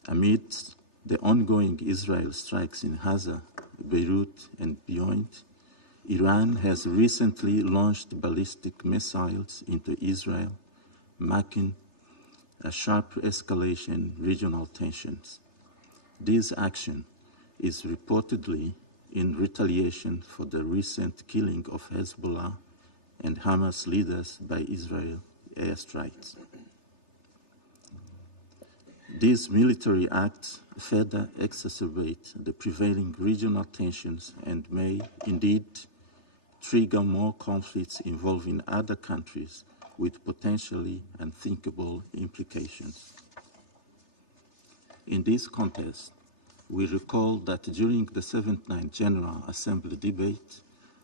Amidst the ongoing Israel strikes in Gaza, Beirut, and beyond, Iran has recently launched ballistic missiles into Israel, marking a sharp escalation in regional tensions. This action is reportedly in retaliation for the recent killing of Hezbollah and Hamas leaders by Israel airstrikes. These military acts further exacerbate the prevailing regional tensions and may indeed trigger more conflicts involving other countries with potentially unthinkable implications. In this context, we recall that during the 79th General Assembly debate,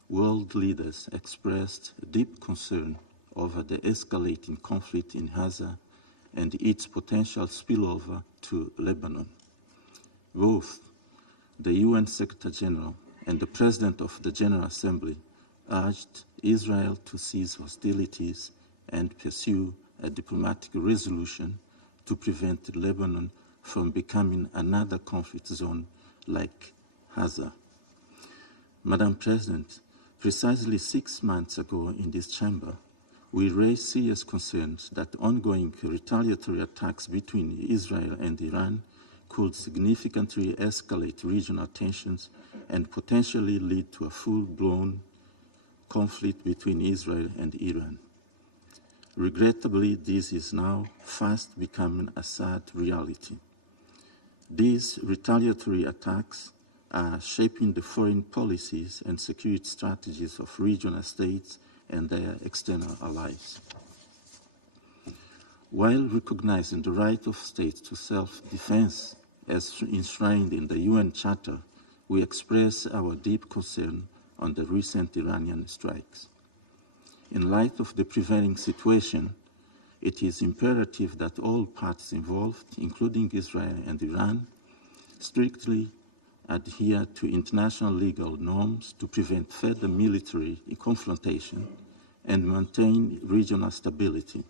world leaders expressed deep concern over the escalating conflict in Gaza and its potential spillover to Lebanon. Both the UN Secretary General and the President of the General Assembly urged Israel to cease hostilities and pursue a diplomatic resolution to prevent Lebanon from becoming another conflict zone like Gaza. Madam President, precisely 6 months ago in this chamber, we raised serious concerns that ongoing retaliatory attacks between Israel and Iran could significantly escalate regional tensions and potentially lead to a full-blown conflict between Israel and Iran. Regrettably, this is now fast becoming a sad reality. These retaliatory attacks are shaping the foreign policies and security strategies of regional states and their external allies. While recognizing the right of states to self-defense as enshrined in the UN Charter, we express our deep concern on the recent Iranian strikes. In light of the prevailing situation, it is imperative that all parties involved, including Israel and Iran, strictly adhere to international legal norms to prevent further military confrontation and maintain regional stability.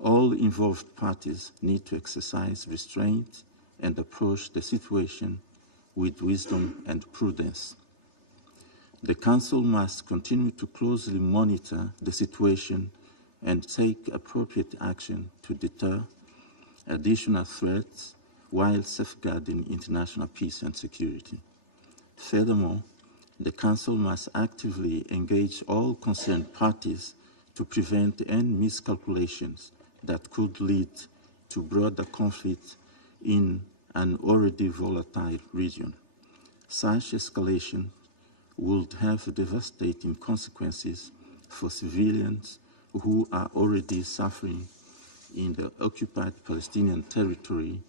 All involved parties need to exercise restraint and approach the situation with wisdom and prudence. The Council must continue to closely monitor the situation and take appropriate action to deter additional threats while safeguarding international peace and security. Furthermore, the Council must actively engage all concerned parties to prevent any miscalculations that could lead to broader conflict in an already volatile region. Such escalation would have devastating consequences for civilians who are already suffering in the occupied Palestinian territory,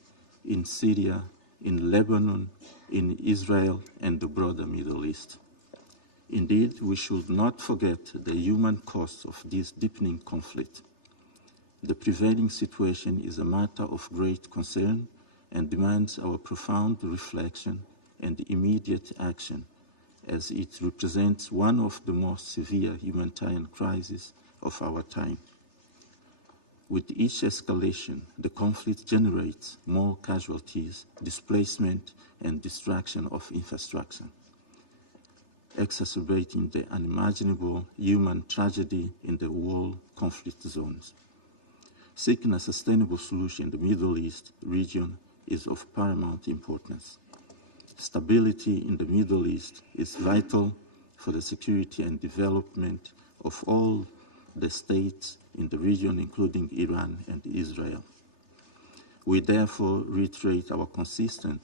in Syria, in Lebanon, in Israel, and the broader Middle East. Indeed, we should not forget the human cost of this deepening conflict. The prevailing situation is a matter of great concern and demands our profound reflection and immediate action, as it represents one of the most severe humanitarian crises of our time. With each escalation, the conflict generates more casualties, displacement, and destruction of infrastructure, exacerbating the unimaginable human tragedy in the war conflict zones. Seeking a sustainable solution in the Middle East region is of paramount importance. Stability in the Middle East is vital for the security and development of all the states in the region, including Iran and Israel. We therefore reiterate our consistent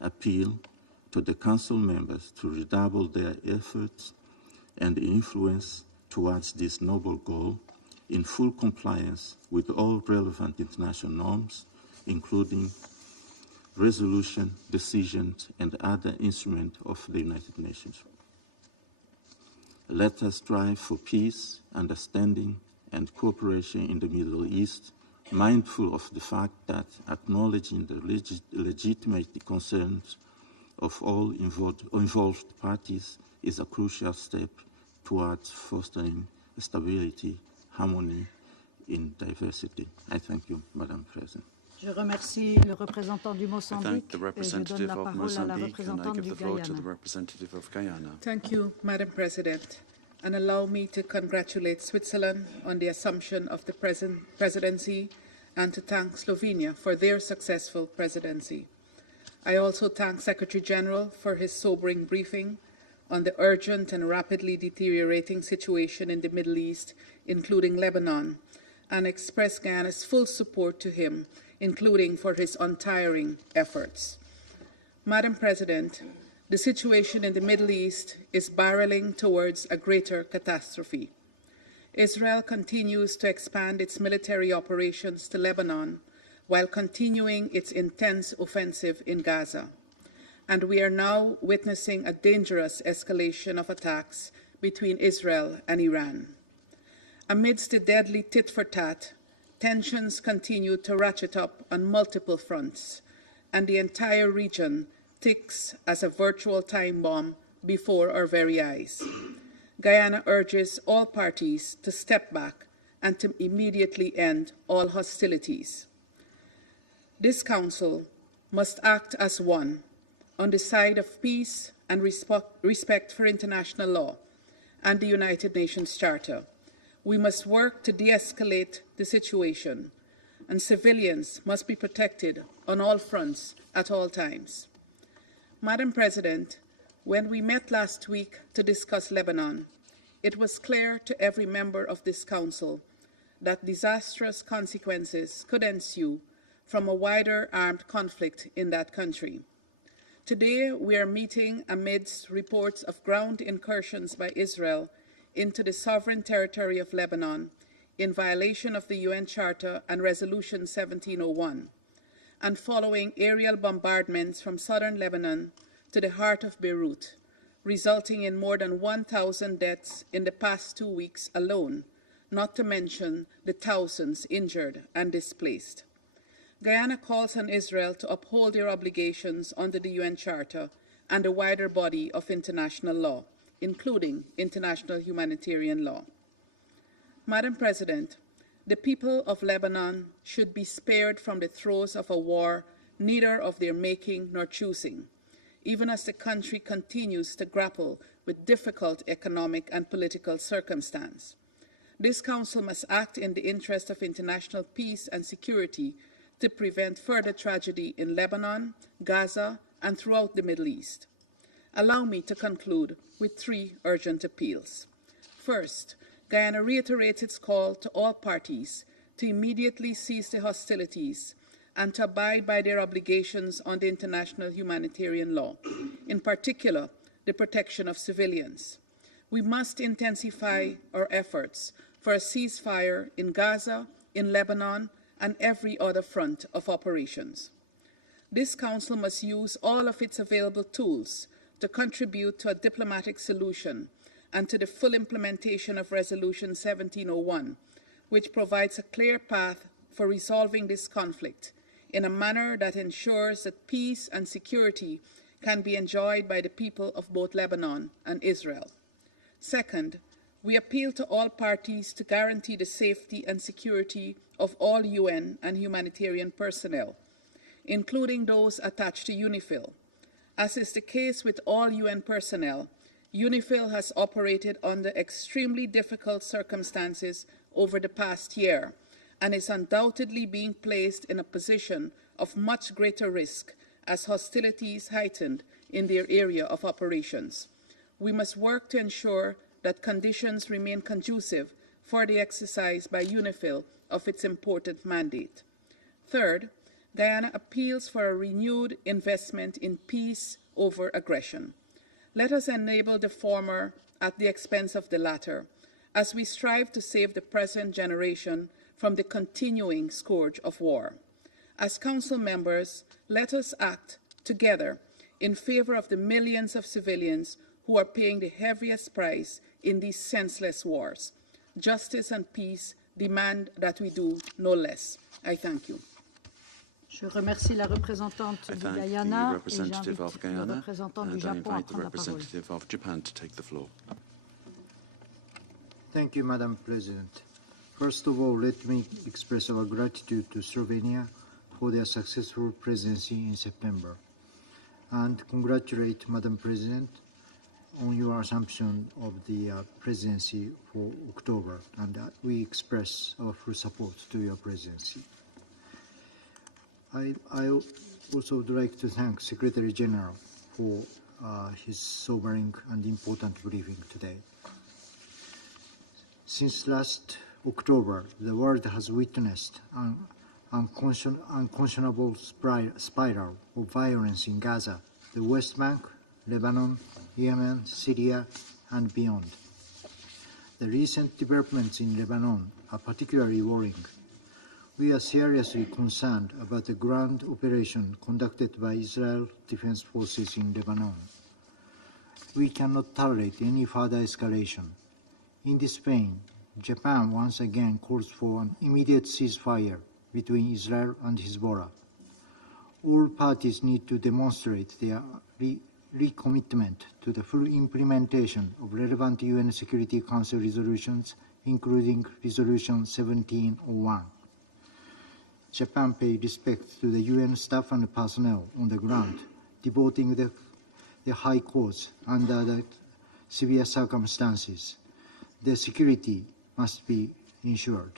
appeal to the Council members to redouble their efforts and influence towards this noble goal in full compliance with all relevant international norms, including resolution, decisions, and other instruments of the United Nations. Let us strive for peace, understanding, and cooperation in the Middle East, mindful of the fact that acknowledging the legitimate concerns of all involved parties is a crucial step towards fostering stability, harmony in diversity. I thank you, Madam President. Je remercie le représentant du Mozambique et je donne la parole à la représentante du Guyana. Thank you, Madam President, and allow me to congratulate Switzerland on the assumption of the presidency and to thank Slovenia for their successful presidency. I also thank Secretary General for his sobering briefing on the urgent and rapidly deteriorating situation in the Middle East, including Lebanon, and express Guyana's full support to him, including for his untiring efforts. Madam President, the situation in the Middle East is barreling towards a greater catastrophe. Israel continues to expand its military operations to Lebanon while continuing its intense offensive in Gaza. And we are now witnessing a dangerous escalation of attacks between Israel and Iran. Amidst the deadly tit-for-tat, tensions continue to ratchet up on multiple fronts, and the entire region ticks as a virtual time bomb before our very eyes. Guyana urges all parties to step back and to immediately end all hostilities. This Council must act as one, on the side of peace and respect for international law and the United Nations Charter. We must work to de-escalate the situation, and civilians must be protected on all fronts at all times. Madam President, when we met last week to discuss Lebanon, it was clear to every member of this Council that disastrous consequences could ensue from a wider armed conflict in that country. Today, we are meeting amidst reports of ground incursions by Israel into the sovereign territory of Lebanon in violation of the UN Charter and Resolution 1701, and following aerial bombardments from southern Lebanon to the heart of Beirut, resulting in more than 1,000 deaths in the past 2 weeks alone, not to mention the thousands injured and displaced. Guyana calls on Israel to uphold their obligations under the UN Charter and the wider body of international law, including international humanitarian law. Madam President, the people of Lebanon should be spared from the throes of a war neither of their making nor choosing, even as the country continues to grapple with difficult economic and political circumstances. This Council must act in the interest of international peace and security to prevent further tragedy in Lebanon, Gaza, and throughout the Middle East. Allow me to conclude with 3 urgent appeals. First, Guyana reiterates its call to all parties to immediately cease the hostilities and to abide by their obligations under international humanitarian law, in particular, the protection of civilians. We must intensify our efforts for a ceasefire in Gaza, in Lebanon, and every other front of operations. This Council must use all of its available tools to contribute to a diplomatic solution and to the full implementation of Resolution 1701, which provides a clear path for resolving this conflict in a manner that ensures that peace and security can be enjoyed by the people of both Lebanon and Israel. Second, we appeal to all parties to guarantee the safety and security of all UN and humanitarian personnel, including those attached to UNIFIL. As is the case with all UN personnel, UNIFIL has operated under extremely difficult circumstances over the past year and is undoubtedly being placed in a position of much greater risk as hostilities heightened in their area of operations. We must work to ensure that conditions remain conducive for the exercise by UNIFIL of its important mandate. Third, Guyana appeals for a renewed investment in peace over aggression. Let us enable the former at the expense of the latter, as we strive to save the present generation from the continuing scourge of war. As Council members, let us act together in favor of the millions of civilians who are paying the heaviest price in these senseless wars. Justice and peace demand that we do no less. I thank you. Je remercie la représentante du Guyana et j'invite le représentant du Japon à prendre la parole. Thank you, Madam President. First of all, let me express our gratitude to Slovenia for their successful presidency in September, and congratulate Madam President on your assumption of the presidency for October, and we express our full support to your presidency. I also would like to thank Secretary General for his sobering and important briefing today. Since last October, the world has witnessed an unconscionable spiral of violence in Gaza, the West Bank, Lebanon, Yemen, Syria, and beyond. The recent developments in Lebanon are particularly worrying. We are seriously concerned about the ground operation conducted by Israel Defense Forces in Lebanon. We cannot tolerate any further escalation. In this vein, Japan once again calls for an immediate ceasefire between Israel and Hezbollah. All parties need to demonstrate their recommitment to the full implementation of relevant UN Security Council resolutions, including Resolution 1701. Japan paid respect to the UN staff and personnel on the ground, devoting the high cause under the severe circumstances. Their security must be ensured.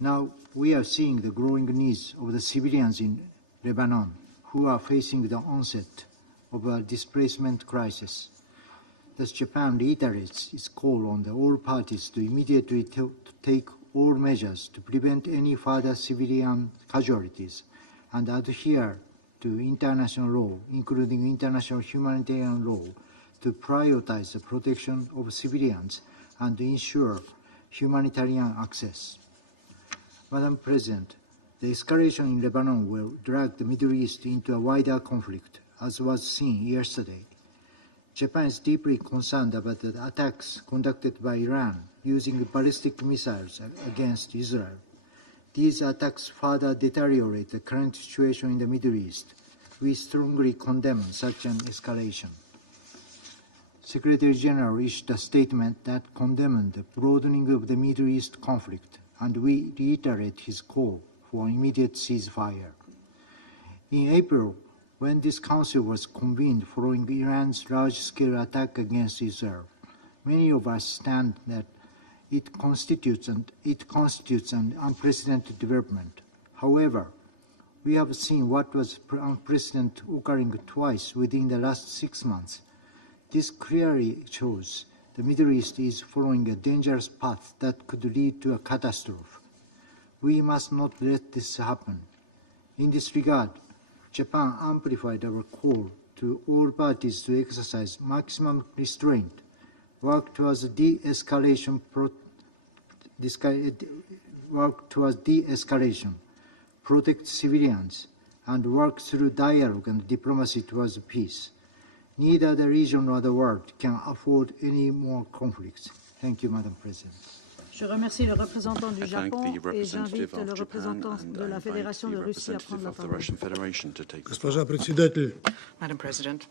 Now we are seeing the growing needs of the civilians in Lebanon who are facing the onset of a displacement crisis. Thus, Japan reiterates its call on all parties to immediately take all measures to prevent any further civilian casualties and adhere to international law, including international humanitarian law, to prioritize the protection of civilians and ensure humanitarian access. Madam President, the escalation in Lebanon will drag the Middle East into a wider conflict, as was seen yesterday. Japan is deeply concerned about the attacks conducted by Iran using ballistic missiles against Israel. These attacks further deteriorate the current situation in the Middle East. We strongly condemn such an escalation. Secretary General issued a statement that condemned the broadening of the Middle East conflict, and we reiterate his call for an immediate ceasefire. In April, when this council was convened following Iran's large-scale attack against Israel, many of us stand that it constitutes an unprecedented development. However, we have seen what was unprecedented occurring twice within the last 6 months. This clearly shows the Middle East is following a dangerous path that could lead to a catastrophe. We must not let this happen. In this regard, Japan amplified our call to all parties to exercise maximum restraint, work towards de-escalation, protect civilians, and work through dialogue and diplomacy towards peace. Neither the region nor the world can afford any more conflicts. Thank you, Madam President. Je remercie le représentant du Japon et j'invite le représentant de la Fédération de Russie à prendre la parole. Госпожа председатель, Madam President,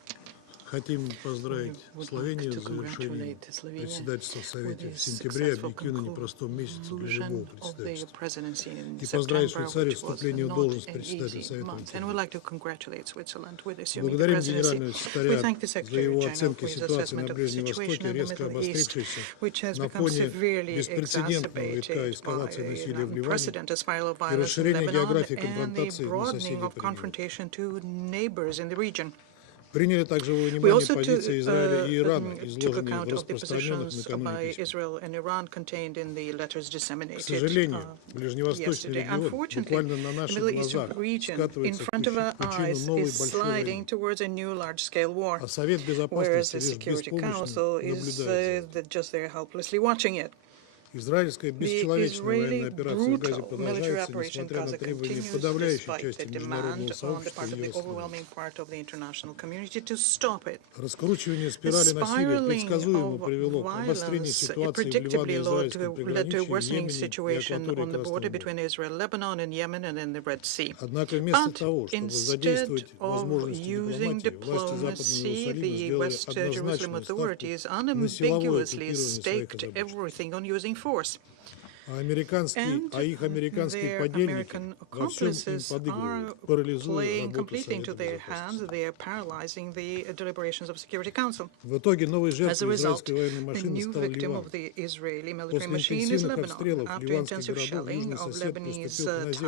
хотим поздравить Словению с завершением председательства в Совете в сентябре, объективно непростом месяце для любого председательства. И поздравить Швейцарию с вступлением в должность председателя Совета. Благодарим генерального секретаря за его оценки ситуации на Ближнем Востоке, резко обострившейся на фоне беспрецедентного витка эскалации насилия в Ливане и расширения географии конфронтации на соседей по региону. Приняли также во внимание позиции Израиля и Ирана, изложенные в распространенных накануне письмах. К сожалению, ближневосточный регион буквально на наших глазах скатывается в пучину новой большой войны, а Совет Безопасности лишь беспомощно наблюдает. Израильская бесчеловечная военная операция в Газе продолжается, несмотря на требования подавляющей части международного сообщества и ее стран. Раскручивание спирали насилия предсказуемо привело к обострению ситуации в Ливано-израильском приграничье, Йемене и акватории. Однако вместо того, чтобы задействовать возможности дипломатии, власти Западного Иерусалима сделали однозначную ставку на силовое оккупирование своих границ. А их американские подельники во всем им подыгрывают, парализуя работу Совета Безопасности. В итоге новой жертвой израильской военной машины стал Ливан. После интенсивных обстрелов ливанских городов южный сосед приступил к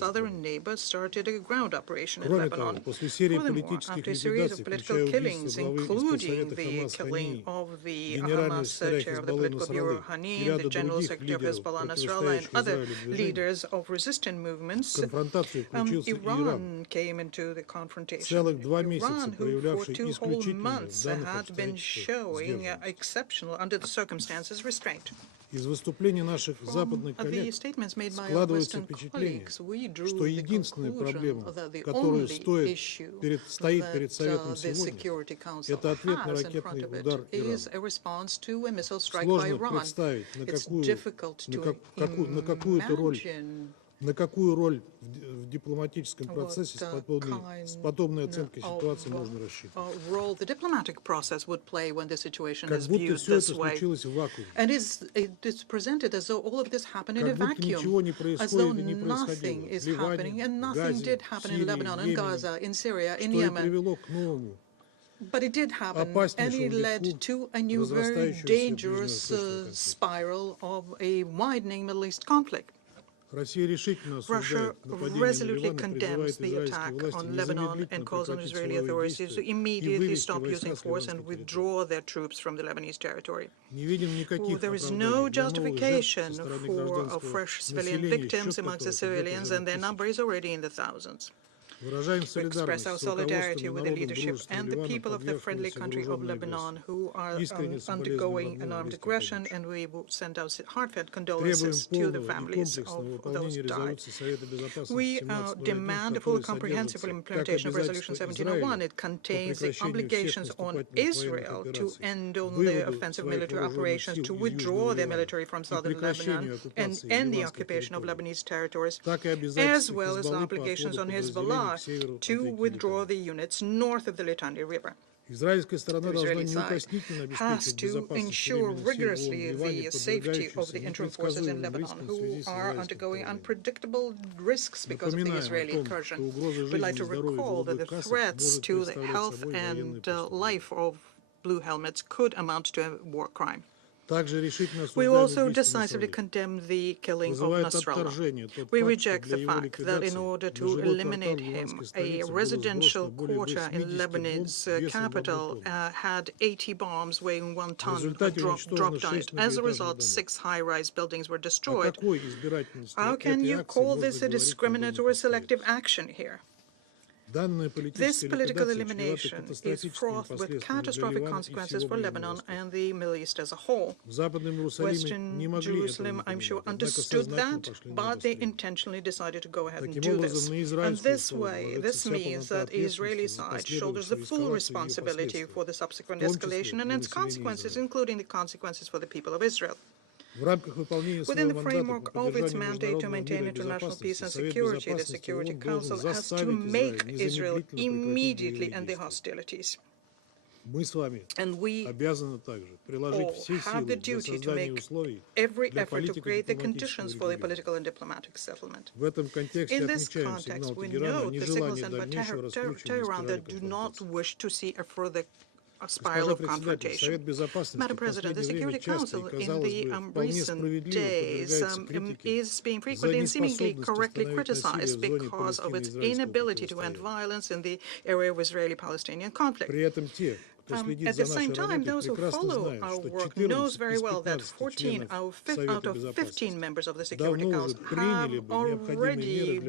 наземной операции в этой стране. Кроме того, после серии политических ликвидаций, включая убийство главы спецсовета Хамас Хании, генерального секретаря Хизбаллы Насраллы и ряда других лидеров, Hezbollah, Nasrallah, and other leaders of resistant movements, Iran came into the confrontation. Iran, who for 2 whole months had been showing exceptional, under the circumstances, restraint. Из выступлений наших западных коллег складывается впечатление, что единственная проблема, которая стоит перед Советом сегодня, это ответ на ракетный удар Ирана. Сложно представить, на какую роль в дипломатическом процессе с подобной оценкой ситуации можно рассчитывать. Как будто все это случилось в вакууме. Как будто ничего не происходит и не происходило в Ливане, Газе, Сирии, Йемене, что и привело к новому, But it did happen, and it led to a new, very dangerous spiral of a widening Middle East conflict. Russia resolutely condemns the attack on Lebanon and calls on Israeli authorities to immediately stop using force and withdraw their troops from the Lebanese territory. There is no justification for fresh civilian victims amongst the civilians, and their number is already in the thousands. We express our solidarity with the leadership and the people of the friendly country of Lebanon who are undergoing an armed aggression, and we will send our heartfelt condolences to the families of those died. We demand a full comprehensive implementation of Resolution 1701. It contains the obligations on Israel to end all their offensive military operations, to withdraw their military from southern Lebanon and end the occupation of Lebanese territories, as well as obligations on Hezbollah to withdraw the units north of the Litani River. The Israeli side has to ensure rigorously the safety of the interim forces in Lebanon, who are undergoing unpredictable risks because of the Israeli incursion. We'd like to recall that the threats to the health and life of blue helmets could amount to a war crime. We also decisively condemn the killing of Nasrallah. We reject the fact that in order to eliminate him, a residential quarter in Lebanon's capital had 80 bombs weighing 1 ton dropped on it. As a result, 6 high-rise buildings were destroyed. How can you call this a discriminatory selective action here? This political elimination is fraught with catastrophic consequences for Lebanon and the Middle East as a whole. Western Jerusalem, I'm sure, understood that, but they intentionally decided to go ahead and do this. And this means that the Israeli side shoulders the full responsibility for the subsequent escalation and its consequences, including the consequences for the people of Israel. Within the framework of its mandate to maintain international peace and security, the Security Council has to make Israel immediately end the hostilities. And we all have the duty to make every effort to create the conditions for the political and diplomatic settlement. In this context, we note the signals sent by Tehran that do not wish to see a further spiral of confrontation. Madam President, the Security Council in the recent days is being frequently and seemingly correctly criticized because of its inability to end violence in the area of Israeli-Palestinian conflict. At the same time, those who follow our work knows very well that 14 out of 15 members of the Security Council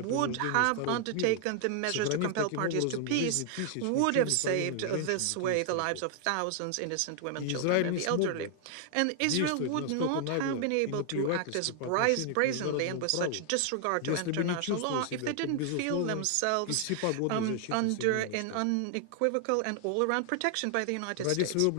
would have undertaken the measures to compel parties to peace, would have saved this way the lives of thousands of innocent women, children, and the elderly. And Israel would not have been able to act as brazenly and with such disregard to international law if they didn't feel themselves under an unequivocal and all-around protection by the United States. For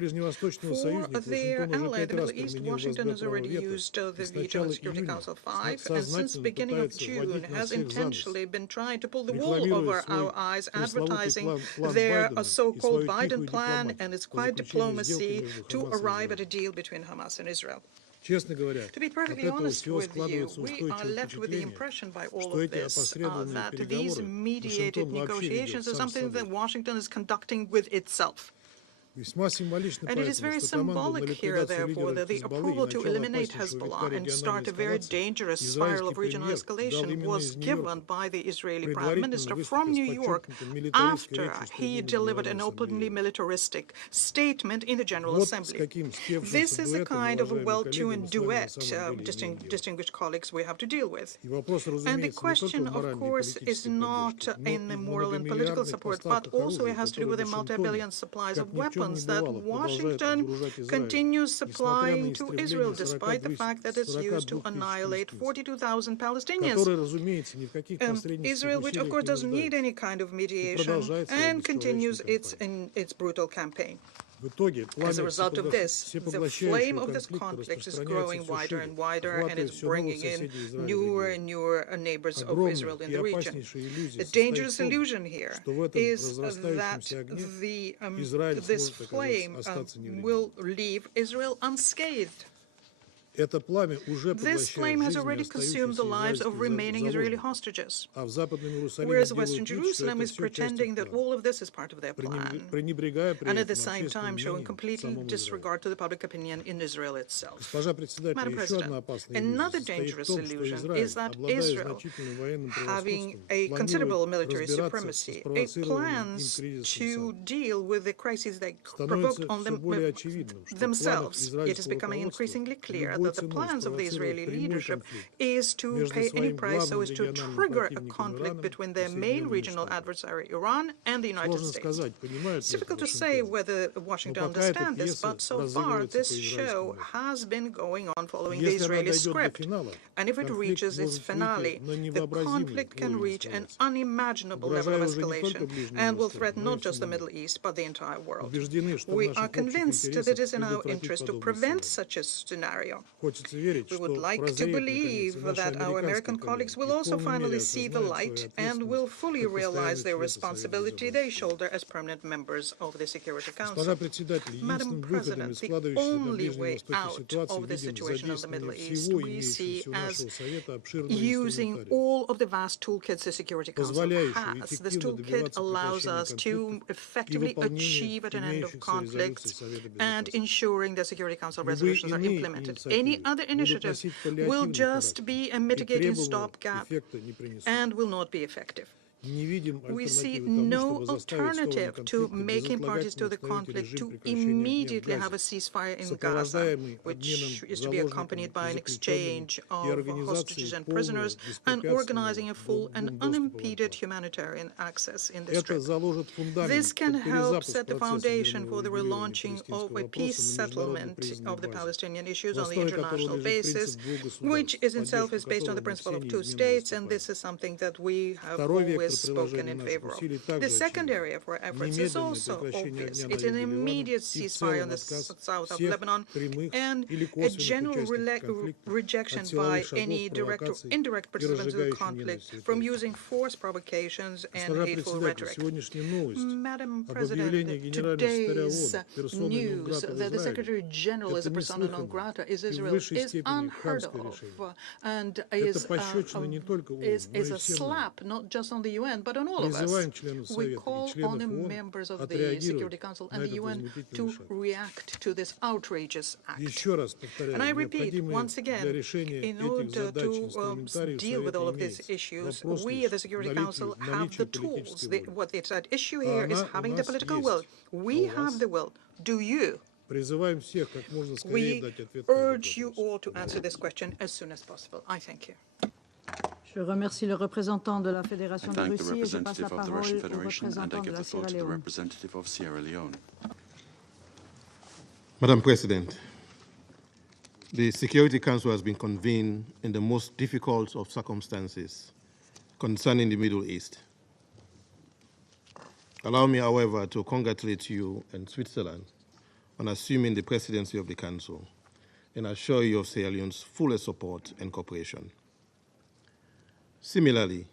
their ally, the Middle East, Washington has already used the veto on Security Council 5, and since the beginning of June has intentionally been trying to pull the wool over our eyes, advertising their so-called Biden plan and its quiet diplomacy to arrive at a deal between Hamas and Israel. To be perfectly honest with you, we are left with the impression by all of this that these mediated negotiations are something that Washington is conducting with itself. And it is very symbolic here, therefore, that the approval to eliminate Hezbollah and start a very dangerous spiral of regional escalation was given by the Israeli Prime Minister from New York after he delivered an openly militaristic statement in the General Assembly. This is the kind of a well-tuned duet, distinguished colleagues, we have to deal with. And the question, of course, is not in the moral and political support, but also it has to do with the multi-billion supplies of weapons that Washington continues supplying to Israel, despite the fact that it's used to annihilate 42,000 Palestinians. Israel, which of course doesn't need any kind of mediation, and continues its brutal campaign. As a result of this, the flame of this conflict is growing wider and wider, and it's bringing in newer and newer neighbors of Israel in the region. The dangerous illusion here is that this flame will leave Israel unscathed. This flame has already consumed the lives of remaining Israeli hostages, whereas Western Jerusalem is pretending that all of this is part of their plan, and at the same time showing complete disregard to the public opinion in Israel itself. Madam President, another dangerous illusion is that Israel, having a considerable military supremacy, it plans to deal with the crises they provoked on themselves. It is becoming increasingly clear that the plans of the Israeli leadership is to pay any price so as to trigger a conflict between their main regional adversary, Iran, and the United States. It's difficult to say whether Washington understands this, but so far this show has been going on following the Israeli script. And if it reaches its finale, the conflict can reach an unimaginable level of escalation and will threaten not just the Middle East, but the entire world. We are convinced that it is in our interest to prevent such a scenario. We would like to believe that our American colleagues will also finally see the light and will fully realize their responsibility they shoulder as permanent members of the Security Council. Madam President, the only way out of the situation in the Middle East we see as using all of the vast toolkits the Security Council has. This toolkit allows us to effectively achieve an end of conflicts and ensuring that Security Council resolutions are implemented. Any other initiative will just be a mitigating stopgap and will not be effective. We see no alternative to making parties to the conflict to immediately have a ceasefire in Gaza, which is to be accompanied by an exchange of hostages and prisoners, and organizing a full and unimpeded humanitarian access in the Strip. This can help set the foundation for the relaunching of a peace settlement of the Palestinian issues on the international basis, which is itself based on the principle of two states, and this is something that we have always has spoken in favor of. The second area for efforts is also obvious. It's an immediate ceasefire on the south of Lebanon and a general rejection by any direct or indirect participants in the conflict from using force, provocations, and hateful rhetoric. Madam President, today's news that the Secretary General is a persona non grata is Israel is unheard of and is a slap not just on the UN but on all of us. We call on the members of the Security Council and the UN to react to this outrageous act. And I repeat once again, in order to deal with all of these issues, we at the Security Council have the tools. What it's at issue here is having the political will. We have the will. Do you? We urge you all to answer this question as soon as possible. I thank you. Je remercie le représentant de la Fédération de Russie et je passe la parole au représentant de la Sierra Leone. Madam President, the Security Council has been convened in the most difficult of circumstances concerning the Middle East. Allow me, however, to congratulate you and Switzerland on assuming the presidency of the Council and assure you of Sierra Leone's fullest support and cooperation. Similarly,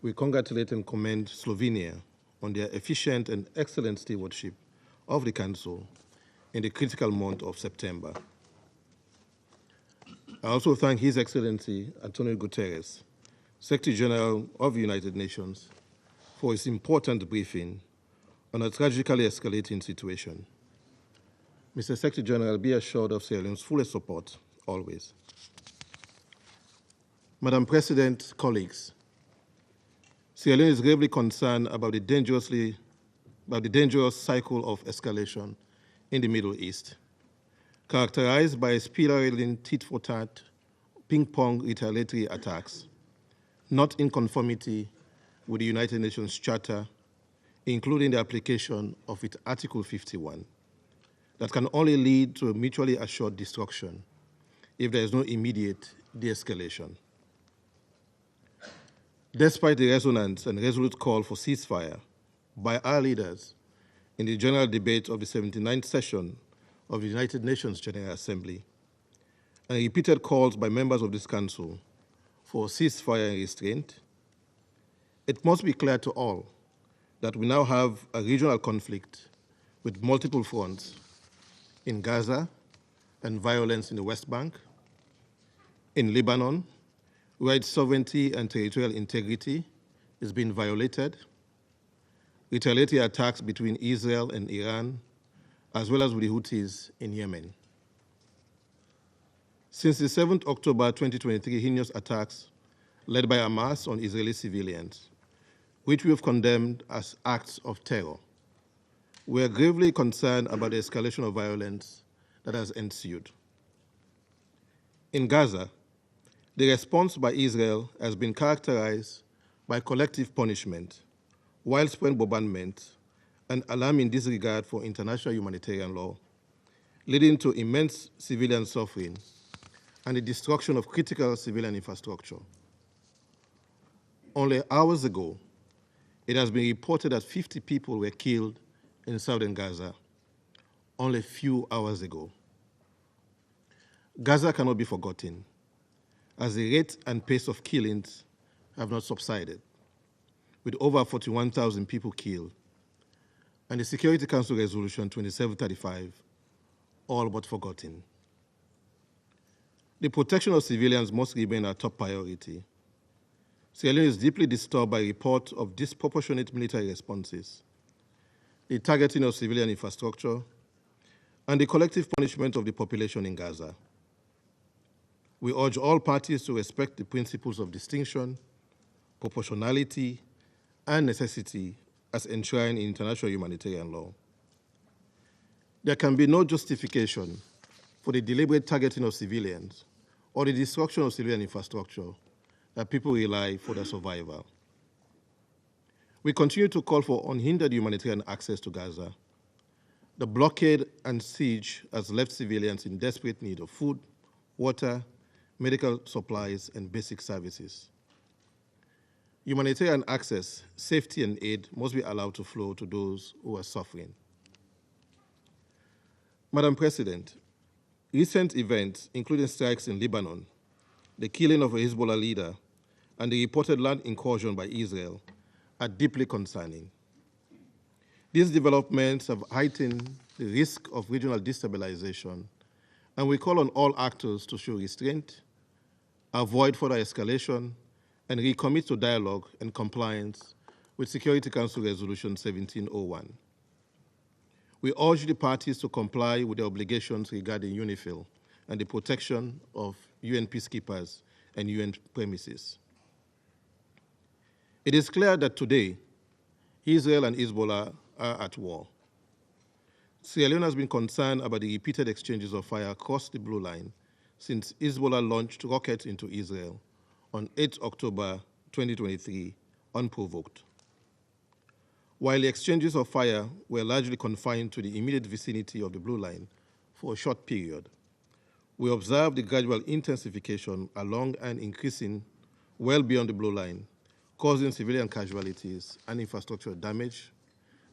we congratulate and commend Slovenia on their efficient and excellent stewardship of the Council in the critical month of September. I also thank His Excellency Antonio Guterres, Secretary General of the United Nations, for his important briefing on a tragically escalating situation. Mr. Secretary General, be assured of Sierra Leone's fullest support, always. Madam President, colleagues, Sierra Leone is gravely concerned about the dangerous cycle of escalation in the Middle East, characterized by spiraling tit-for-tat, ping-pong retaliatory attacks, not in conformity with the United Nations Charter, including the application of its Article 51, that can only lead to a mutually assured destruction if there is no immediate de-escalation. Despite the resonance and resolute call for ceasefire by our leaders in the general debate of the 79th session of the United Nations General Assembly, and repeated calls by members of this Council for ceasefire and restraint, it must be clear to all that we now have a regional conflict with multiple fronts in Gaza and violence in the West Bank, in Lebanon, where its sovereignty and territorial integrity is being violated, retaliatory attacks between Israel and Iran, as well as with the Houthis in Yemen. Since the 7th October 2023 heinous attacks led by Hamas on Israeli civilians, which we have condemned as acts of terror, we are gravely concerned about the escalation of violence that has ensued. In Gaza, the response by Israel has been characterized by collective punishment, widespread bombardment, and alarming disregard for international humanitarian law, leading to immense civilian suffering and the destruction of critical civilian infrastructure. Only hours ago, it has been reported that 50 people were killed in southern Gaza, only a few hours ago. Gaza cannot be forgotten, as the rate and pace of killings have not subsided, with over 41,000 people killed, and the Security Council Resolution 2735 all but forgotten. The protection of civilians must remain our top priority. Sierra Leone is deeply disturbed by reports of disproportionate military responses, the targeting of civilian infrastructure, and the collective punishment of the population in Gaza. We urge all parties to respect the principles of distinction, proportionality, and necessity as enshrined in international humanitarian law. There can be no justification for the deliberate targeting of civilians or the destruction of civilian infrastructure that people rely for their survival. We continue to call for unhindered humanitarian access to Gaza. The blockade and siege has left civilians in desperate need of food, water, medical supplies, and basic services. Humanitarian access, safety, and aid must be allowed to flow to those who are suffering. Madam President, recent events, including strikes in Lebanon, the killing of a Hezbollah leader, and the reported land incursion by Israel, are deeply concerning. These developments have heightened the risk of regional destabilization, and we call on all actors to show restraint, avoid further escalation, and recommit to dialogue and compliance with Security Council Resolution 1701. We urge the parties to comply with their obligations regarding UNIFIL and the protection of UN peacekeepers and UN premises. It is clear that today, Israel and Hezbollah are at war. Sierra Leone has been concerned about the repeated exchanges of fire across the Blue Line since Hezbollah launched rockets into Israel on 8 October 2023, unprovoked. While the exchanges of fire were largely confined to the immediate vicinity of the Blue Line for a short period, we observed the gradual intensification along and increasing well beyond the Blue Line, causing civilian casualties and infrastructure damage,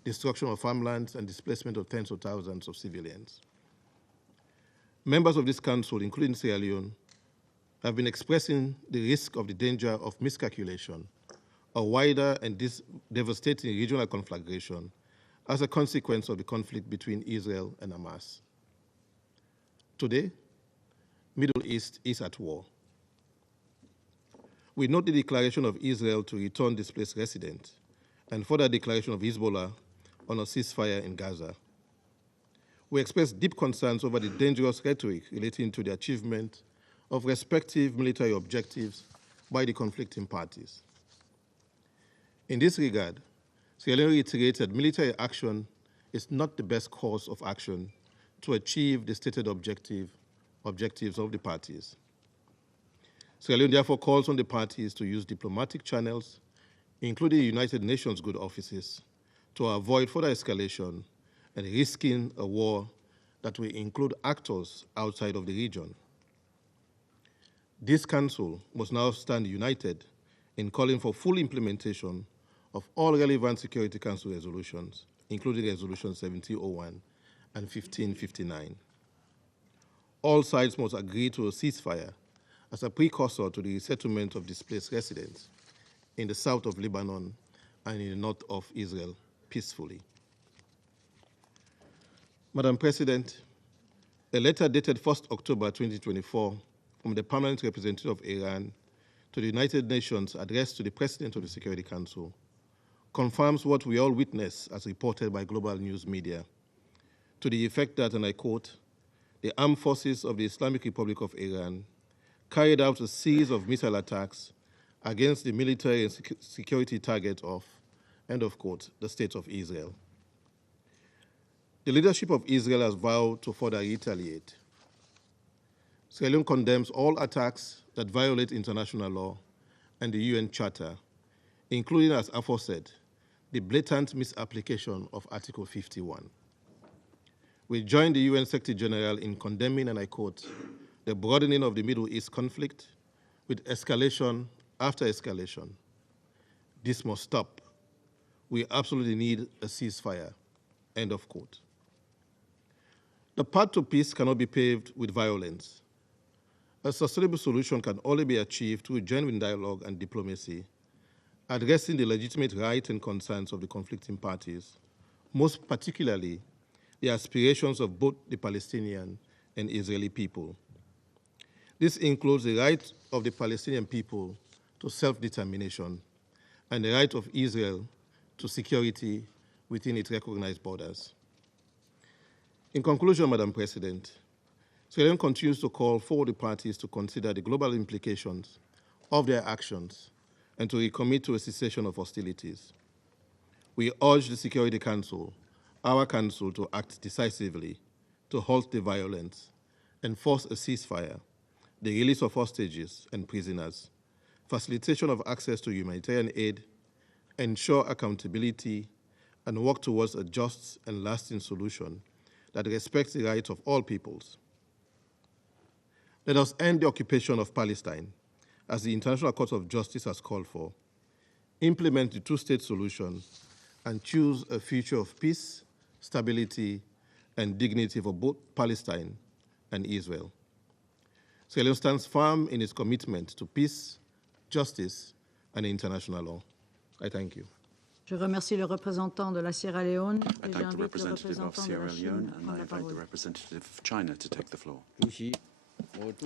destruction of farmlands, and displacement of tens of thousands of civilians. Members of this council, including Sierra Leone, have been expressing the risk of the danger of miscalculation, a wider and devastating regional conflagration as a consequence of the conflict between Israel and Hamas. Today, Middle East is at war. We note the declaration of Israel to return displaced residents and further declaration of Hezbollah on a ceasefire in Gaza. We express deep concerns over the dangerous rhetoric relating to the achievement of respective military objectives by the conflicting parties. In this regard, Sierra Leone reiterated military action is not the best course of action to achieve the stated objectives of the parties. Sierra Leone therefore calls on the parties to use diplomatic channels, including the United Nations good offices, to avoid further escalation and risking a war that will include actors outside of the region. This Council must now stand united in calling for full implementation of all relevant Security Council resolutions, including Resolution 1701 and 1559. All sides must agree to a ceasefire as a precursor to the resettlement of displaced residents in the south of Lebanon and in the north of Israel peacefully. Madam President, a letter dated 1st October 2024 from the Permanent Representative of Iran to the United Nations addressed to the President of the Security Council confirms what we all witness as reported by global news media, to the effect that, and I quote, the armed forces of the Islamic Republic of Iran carried out a series of missile attacks against the military and security target of, end of quote, the State of Israel. The leadership of Israel has vowed to further retaliate. Sierra Leone condemns all attacks that violate international law and the UN Charter, including, as aforesaid, the blatant misapplication of Article 51. We join the UN Secretary General in condemning, and I quote, the broadening of the Middle East conflict with escalation after escalation. This must stop. We absolutely need a ceasefire, end of quote. The path to peace cannot be paved with violence. A sustainable solution can only be achieved through genuine dialogue and diplomacy, addressing the legitimate rights and concerns of the conflicting parties, most particularly the aspirations of both the Palestinian and Israeli people. This includes the right of the Palestinian people to self-determination and the right of Israel to security within its recognized borders. In conclusion, Madam President, Sierra Leone continues to call for the parties to consider the global implications of their actions and to recommit to a cessation of hostilities. We urge the Security Council, our council, to act decisively to halt the violence, enforce a ceasefire, the release of hostages and prisoners, facilitation of access to humanitarian aid, ensure accountability, and work towards a just and lasting solution that respects the rights of all peoples. Let us end the occupation of Palestine, as the International Court of Justice has called for, implement the two-state solution, and choose a future of peace, stability, and dignity for both Palestine and Israel. Sierra Leone stands firm in its commitment to peace, justice, and international law. I thank you. Je remercie le représentant de la Sierra Leone I et thank the j'invite le representative of représentant de la Sierra Chine Leone à and prendre I la invite the parole. representative of China to take the floor.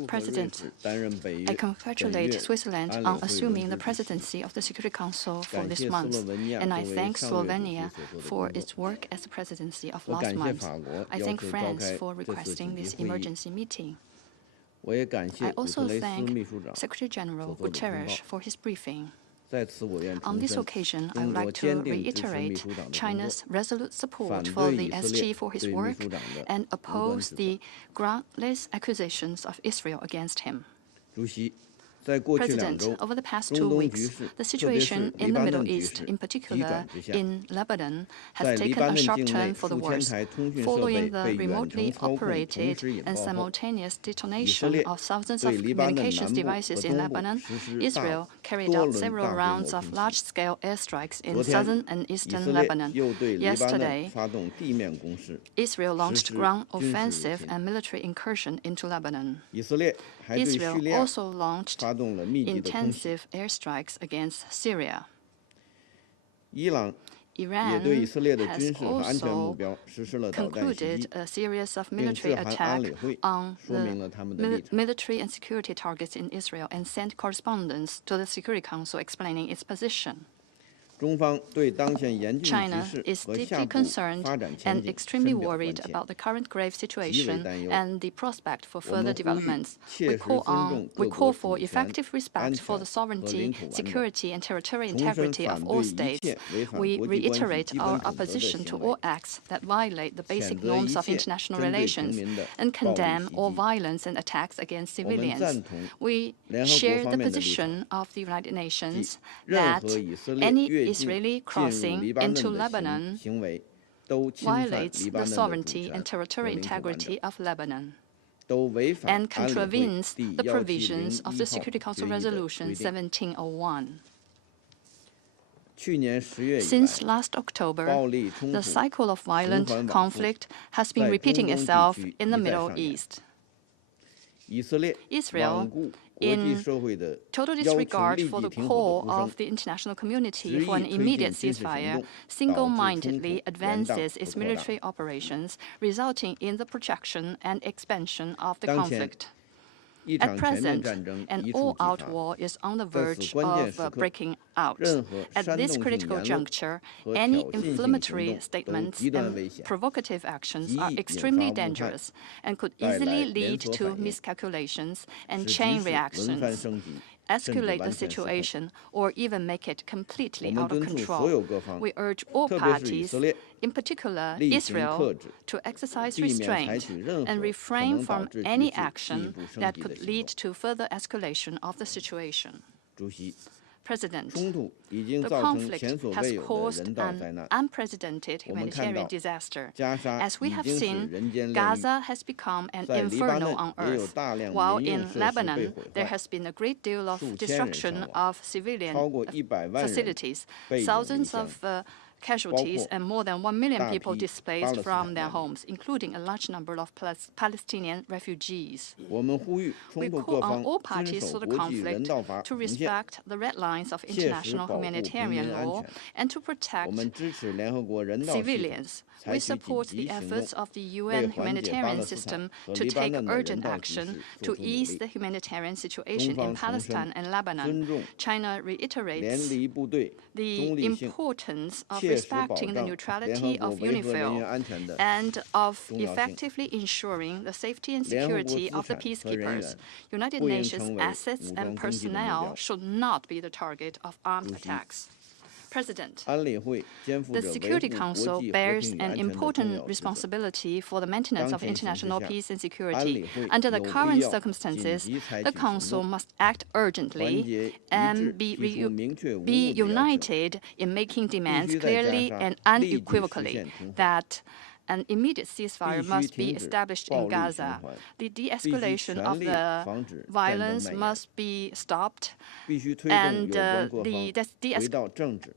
President, I congratulate Switzerland on assuming the presidency of the Security Council for this month, and I thank Slovenia for its work as the presidency of last month. I thank France for requesting this emergency meeting. I also thank Secretary General Guterres for his briefing. On this occasion, I would like to reiterate China's resolute support for the SG for his work and oppose the groundless accusations of Israel against him. President, over the past 2 weeks, the situation in the Middle East, in particular in Lebanon, has taken a sharp turn for the worse. Following the remotely operated and simultaneous detonation of thousands of communications devices in Lebanon, Israel carried out several rounds of large-scale airstrikes in southern and eastern Lebanon. Yesterday, Israel launched ground offensive and military incursion into Lebanon. Israel also launched intensive airstrikes against Syria. Iran has also concluded a series of military attacks on the military and security targets in Israel and sent correspondence to the Security Council explaining its position. China is deeply concerned and extremely worried about the current grave situation and the prospect for further developments. We call for effective respect for the sovereignty, security, and territorial integrity of all states. We reiterate our opposition to all acts that violate the basic norms of international relations and condemn all violence and attacks against civilians. We share the position of the United Nations that any Israeli crossing into Lebanon violates the sovereignty and territorial integrity of Lebanon and contravenes the provisions of the Security Council Resolution 1701. Since last October, the cycle of violent conflict has been repeating itself in the Middle East. Israel, in total disregard for the call of the international community for an immediate ceasefire, single-mindedly advances its military operations, resulting in the projection and expansion of the conflict. At present, an all-out war is on the verge of breaking out. At this critical juncture, any inflammatory statements and provocative actions are extremely dangerous and could easily lead to miscalculations and chain reactions, escalate the situation, or even make it completely out of control. We urge all parties, in particular Israel, to exercise restraint and refrain from any action that could lead to further escalation of the situation. President, the conflict has caused an unprecedented humanitarian disaster. As we have seen, Gaza has become an inferno on earth, while in Lebanon there has been a great deal of destruction of civilian facilities, thousands of casualties, and more than 1 million people displaced from their homes, including a large number of Palestinian refugees. We call on all parties to the conflict to respect the red lines of international humanitarian law and to protect civilians. We support the efforts of the UN humanitarian system to take urgent action to ease the humanitarian situation in Palestine and Lebanon. China reiterates the importance of respecting the neutrality of UNIFIL and of effectively ensuring the safety and security of the peacekeepers. United Nations assets and personnel should not be the target of armed attacks. President, the Security Council bears an important responsibility for the maintenance of international peace and security. Under the current circumstances, the Council must act urgently and be united in making demands clearly and unequivocally that An immediate ceasefire must be established in Gaza. The de-escalation of the violence must be stopped, and the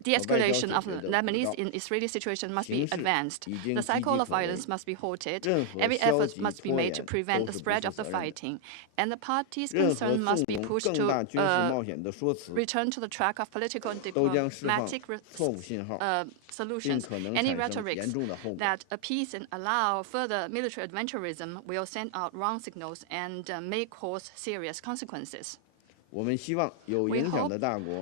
de-escalation of the Lebanese and Israeli situation must be advanced. The cycle of violence must be halted. Every effort must be made to prevent the spread of the fighting, and the parties concerned must be pushed to return to the track of political and diplomatic solutions. Any rhetorics that appease and allow further military adventurism will send out wrong signals and may cause serious consequences. We hope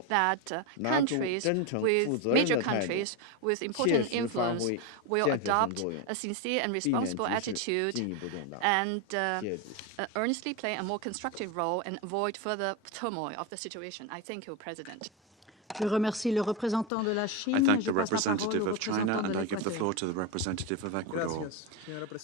that major countries with important influence will adopt a sincere and responsible attitude and earnestly play a more constructive role and avoid further turmoil of the situation. I thank you, President. Je remercie le représentant de la Chine. I thank the representative of China, and I give the floor to the representative of Ecuador.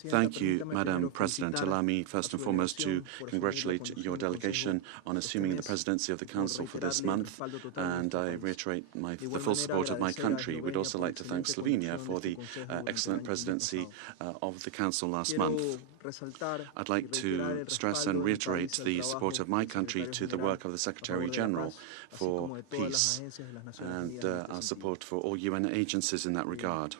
Thank you, Madam President. Allow me first and foremost to congratulate your delegation on assuming the presidency of the Council for this month, and I reiterate the full support of my country. We'd also like to thank Slovenia for the excellent presidency of the Council last month. I'd like to stress and reiterate the support of my country to the work of the Secretary-General for peace and our support for all UN agencies in that regard.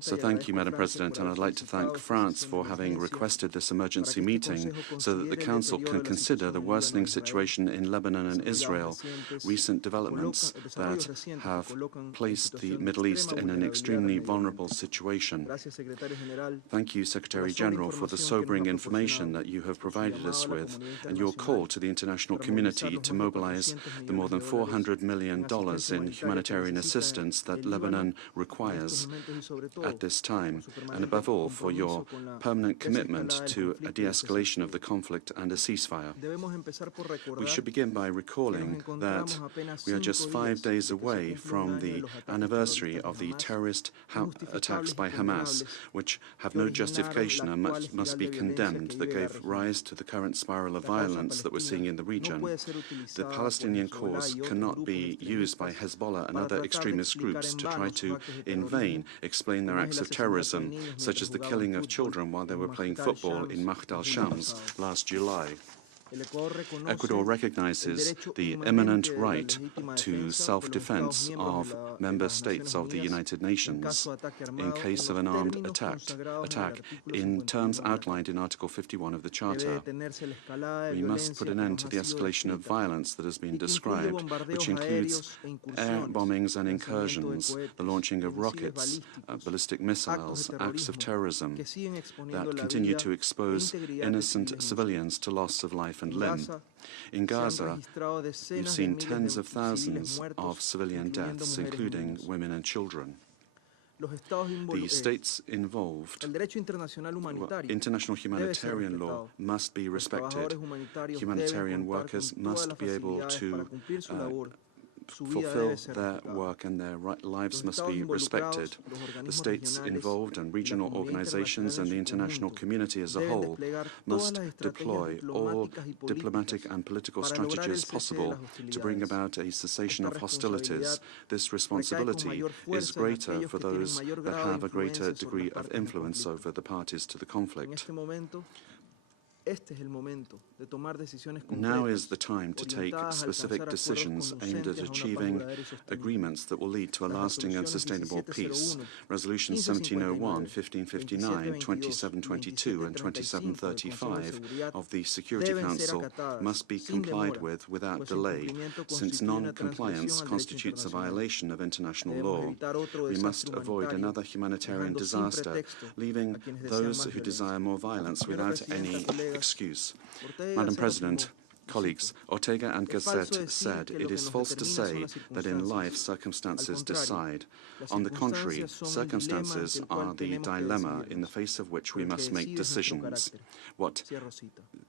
So thank you, Madam President, and I'd like to thank France for having requested this emergency meeting so that the Council can consider the worsening situation in Lebanon and Israel, recent developments that have placed the Middle East in an extremely vulnerable situation. Thank you, Secretary-General, for the sobering information that you have provided us with and your call to the international community to mobilize the more than $400 million in humanitarian assistance that Lebanon requires at this time, and above all for your permanent commitment to a de-escalation of the conflict and a ceasefire. We should begin by recalling that we are just 5 days away from the anniversary of the terrorist attacks by Hamas, which have no justification and must be condemned, that gave rise to the current spiral of violence that we're seeing in the region. The Palestinian cause cannot be used by Hezbollah and other extremist groups to try to, in vain, explain their acts of terrorism, such as the killing of children while they were playing football in Mahd al-Shams last July. Ecuador recognizes the imminent right to self-defense of member states of the United Nations in case of an armed attack in terms outlined in Article 51 of the Charter. We must put an end to the escalation of violence that has been described, which includes air bombings and incursions, the launching of rockets, ballistic missiles, acts of terrorism that continue to expose innocent civilians to loss of life and limb. In Gaza, we've seen tens of thousands of civilian deaths, including women and children. The states involved, international humanitarian law must be respected. Humanitarian workers must be able to fulfill their work, and their lives must be respected. The states involved and regional organizations and the international community as a whole must deploy all diplomatic and political strategies possible to bring about a cessation of hostilities. This responsibility is greater for those that have a greater degree of influence over the parties to the conflict. Now is the time to take specific decisions aimed at achieving agreements that will lead to a lasting and sustainable peace. Resolutions 1701, 1559, 2722 and 2735 of the Security Council must be complied with without delay, since non-compliance constitutes a violation of international law. We must avoid another humanitarian disaster, leaving those who desire more violence without any excuse. Madam President, colleagues, Ortega and Gasset said, "It is false to say that in life circumstances decide. On the contrary, circumstances are the dilemma in the face of which we must make decisions.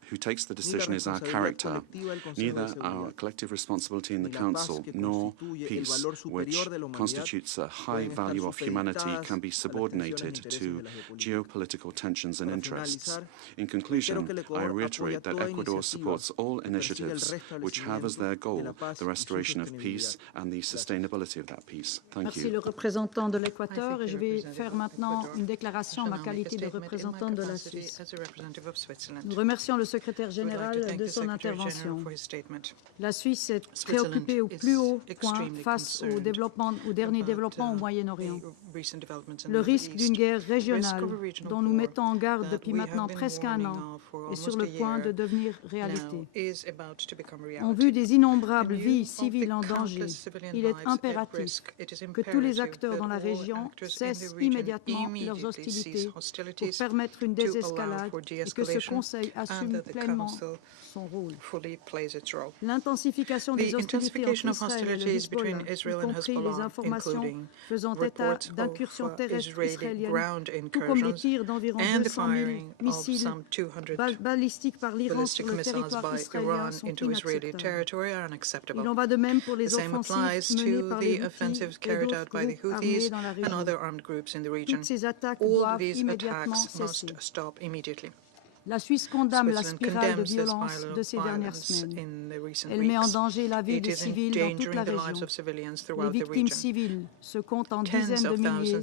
Who takes the decision is our character. Neither our collective responsibility in the Council nor peace, which constitutes a high value of humanity, can be subordinated to geopolitical tensions and interests." In conclusion, I reiterate that Ecuador supports all initiatives which have as their goal the restoration of peace and the sustainability of that peace. Thank Merci you. le représentant de l'Équateur et je vais faire maintenant une déclaration en ma qualité de représentant de la Suisse. Nous remercions le secrétaire général de son intervention. La Suisse est préoccupée au plus haut point face au dernier développement au Moyen-Orient. Le risque d'une guerre régionale dont nous mettons en garde depuis maintenant presque un an est sur le point de devenir réalité. En vue des innombrables vies civiles en danger, il est impératif que tous les acteurs dans la région cessent immédiatement leurs hostilités pour permettre une désescalade et que ce Conseil assume pleinement son rôle. L'intensification des hostilités entre Israël et le Hezbollah, y compris les informations faisant état d'incursions terrestres israéliennes, tout comme les tirs d'environ 200 000 missiles balistiques par l'Iran sur le territoire israélien sont inacceptables. Il en va de même pour les offensives menées par les Houthis et d'autres groupes armés dans la région. Toutes ces attaques doivent immédiatement cesser. La Suisse condamne la spirale de violence de ces dernières semaines. Elle met en danger la vie des civils dans toute la région. Les victimes civiles se comptent en dizaines de milliers,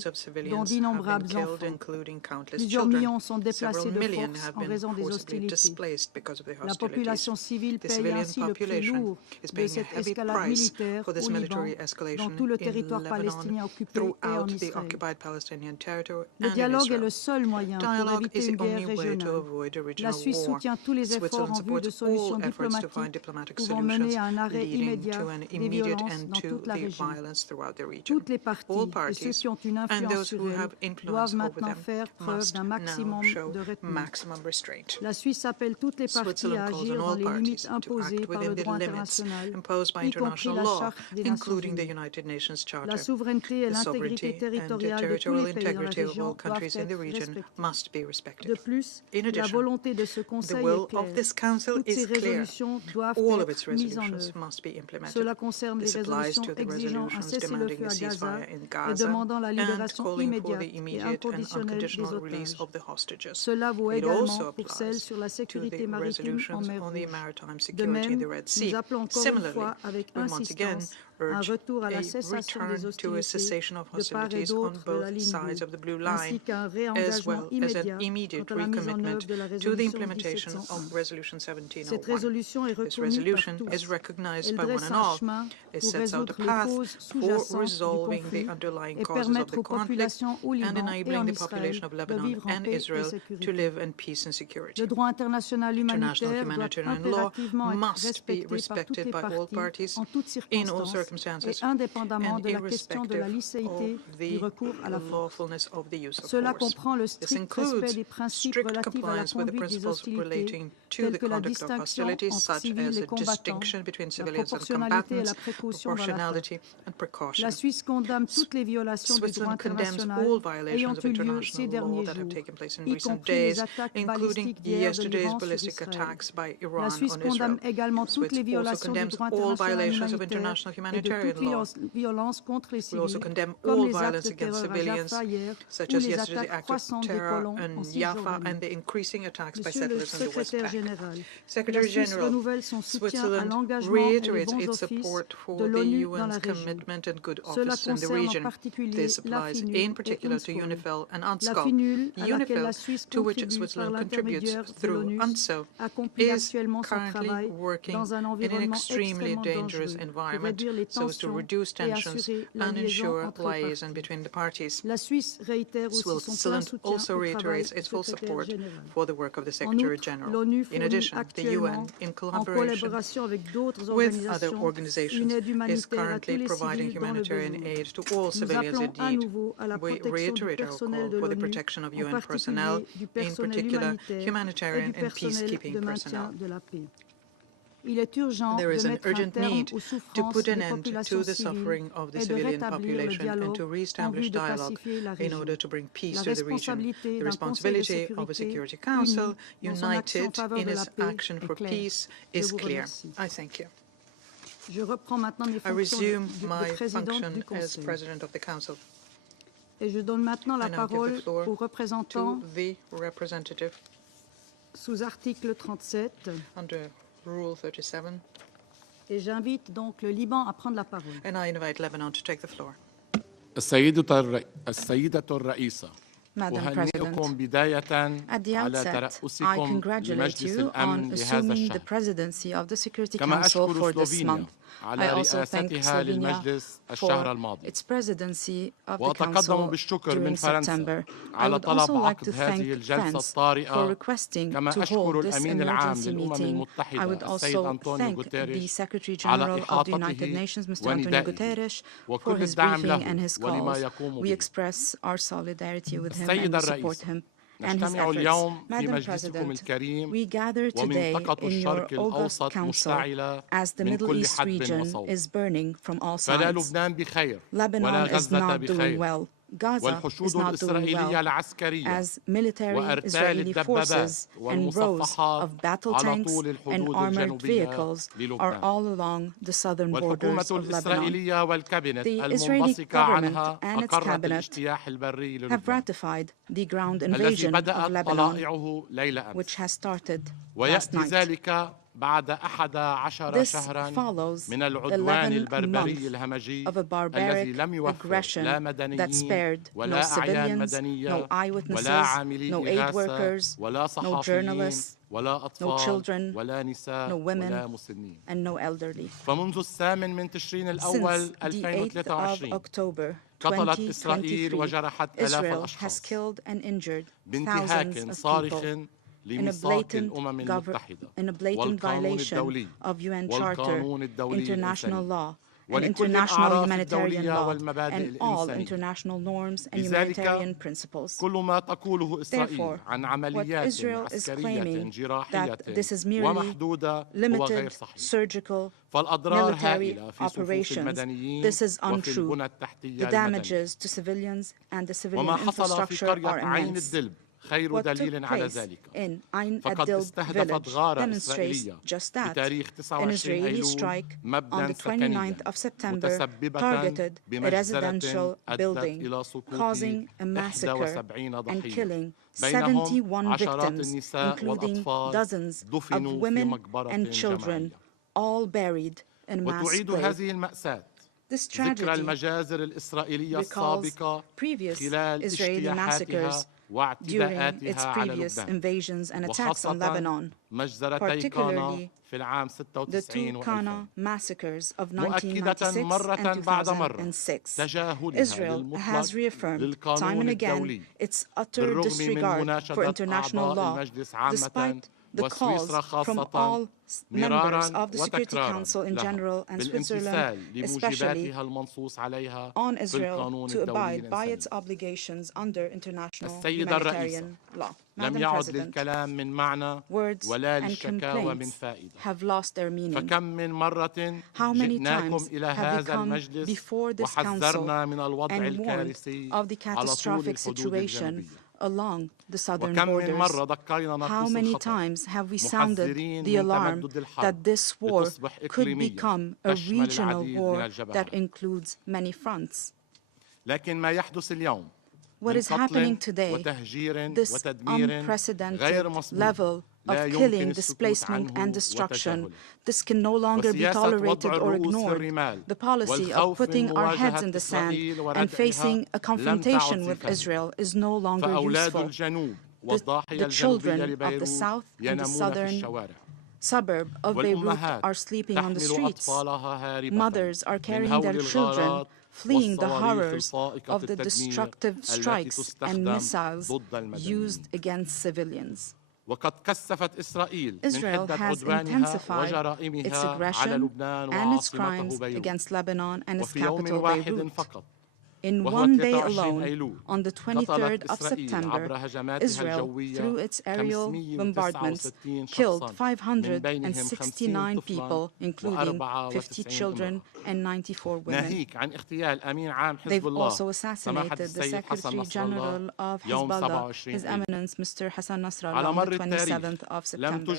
dont d'innombrables enfants. Plusieurs millions sont déplacés de force en raison des hostilités. La population civile paye ainsi le prix lourd de cette escalade militaire au Liban, dans tout le territoire palestinien occupé et en Israël. Le dialogue est le seul moyen pour éviter une guerre régionale. La Suisse soutient tous les efforts en vue de solutions diplomatiques pouvant mener à un arrêt immédiat des violences dans toute la région. Toutes les parties et ceux qui ont une influence sur elles doivent maintenant faire preuve d'un maximum de retenue. La Suisse appelle toutes les parties à agir dans les limites imposées par le droit international, y compris la Charte des Nations Unies. La souveraineté et l'intégrité territoriale de tous les pays dans la région doivent être respectées. De plus, la volonté de ce Conseil est claire. Toutes ces résolutions doivent être mises en œuvre. Cela concerne les résolutions exigeant un cessez-le-feu à Gaza et demandant la libération immédiate et inconditionnelle des otages. Cela vaut également pour celles sur la sécurité maritime en mer Rouge. De même, nous appelons encore une fois avec insistance un retour à la cessation des hostilités de part et d'autre de la ligne bleue, ainsi qu'un réengagement immédiat quant à la mise en œuvre de la résolution 1701. Cette résolution est reconnue par tous. Elle dresse un chemin pour résoudre les causes sous-jacentes du conflit et permettre aux populations au Liban et en Israël de vivre en paix et sécurité. Le droit international humanitaire doit impérativement être respecté par toutes les parties en toutes circonstances et indépendamment de la question de la licéité du recours à la force. Cela comprend le strict respect des principes relatifs à la conduite des hostilités, tels que la distinction entre civils et combattants, la proportionnalité et la précaution dans l'attaque. La Suisse condamne toutes les violations du droit international ayant eu lieu ces derniers jours, y compris les attaques balistiques d'hier de l'Iran sur Israël. La Suisse condamne également toutes les violations du droit international humanitaire et de toute violence contre les civils, comme les actes de terreur à Jaffa hier ou les attaques croissantes des colons en Cisjordanie. Monsieur le secrétaire général, la Suisse renouvelle son soutien à l'engagement et les bons offices de l'ONU dans la région. Cela concerne en particulier la FINUL et UNSCOR. La FINUL, à laquelle la Suisse contribue par l'intermédiaire de l'ONU, accomplit actuellement son travail dans un environnement extrêmement dangereux pour réduire les tensions et assurer la liaison entre les parties. La Suisse réitère aussi son plein soutien au travail du secrétaire général. En outre, l'ONU fournit actuellement, en collaboration avec d'autres organisations, une aide humanitaire à tous les civils dans le besoin. Nous appelons à nouveau à la protection du personnel de l'ONU, en particulier du personnel humanitaire et du personnel de maintien de la paix. Il est urgent de mettre un terme aux souffrances des populations civiles et de rétablir le dialogue en vue de pacifier la région. La responsabilité d'un Conseil de sécurité uni dans son action en faveur de la paix est claire. Je vous remercie. Je reprends maintenant mes fonctions de présidente du Conseil. Et je donne maintenant la parole au représentant sous article 37 Rule 37. Et j'invite donc le Liban à prendre la parole. And I invite Lebanon to take the floor. السيدة الرئيسة Madam President, at the outset, I congratulate you on assuming the presidency of the Security Council for this month. I also thank Slovenia for its presidency of the Council during September. I would also like to thank France for requesting to hold this emergency meeting. I would also thank the Secretary General of the United Nations, Mr. Antonio Guterres, for his briefing and his calls. We express our solidarity with him and we support him and his efforts. Madam President, we gather today in your August Council as the Middle East region is burning from all sides. Lebanon is not doing well. Gaza is not doing well, as military Israeli forces and rows of battle tanks and armored vehicles are all along the southern borders of Lebanon. The Israeli government and its cabinet have ratified the ground invasion of Lebanon, which has started last night. This follows 11 months of a barbaric aggression that spared no civilians, no eyewitnesses, no aid workers, no journalists, no children, no women, and no elderly. Since the 8th of October 2023, Israel has killed and injured thousands of people in a blatant violation of UN Charter, international law, and international humanitarian law, and all international norms and humanitarian principles. Therefore, what Israel is claiming that this is merely limited surgical military operations, this is untrue. The damages to civilians and the civilian infrastructure are immense. What took place in Ain Adil village demonstrates just that. An Israeli strike on the 29th of September targeted a residential building, causing a massacre and killing 71 victims, including dozens of women and children, all buried in mass graves. This tragedy recalls previous Israeli massacres during its previous invasions and attacks on Lebanon, particularly the two Qana massacres of 1996 and 2006. Israel has reaffirmed time and again its utter disregard for international law, despite the calls from all members of the Security Council in general and Switzerland especially on Israel to abide by its obligations under international humanitarian law. Madam President, words and complaints have lost their meaning. How many times have we come before this Council and warned of the catastrophic situation along the southern borders? How many times have we sounded the alarm that this war could become a regional war that includes many fronts? What is happening today, this unprecedented level of killing, displacement, and destruction, this can no longer be tolerated or ignored. The policy of putting our heads in the sand and facing a confrontation with Israel is no longer useful. The children of the south and the southern suburb of Beirut are sleeping on the streets. Mothers are carrying their children, fleeing the horrors of the destructive strikes and missiles used against civilians. Israel has intensified its aggression and its crimes against Lebanon and its capital, Beirut. In one day alone, on the 23rd of September, Israel, through its aerial bombardments, killed 569 people, including 50 children and 94 women. They've also assassinated the Secretary General of Hezbollah, His Eminence Mr. Hassan Nasrallah, on the 27th of September.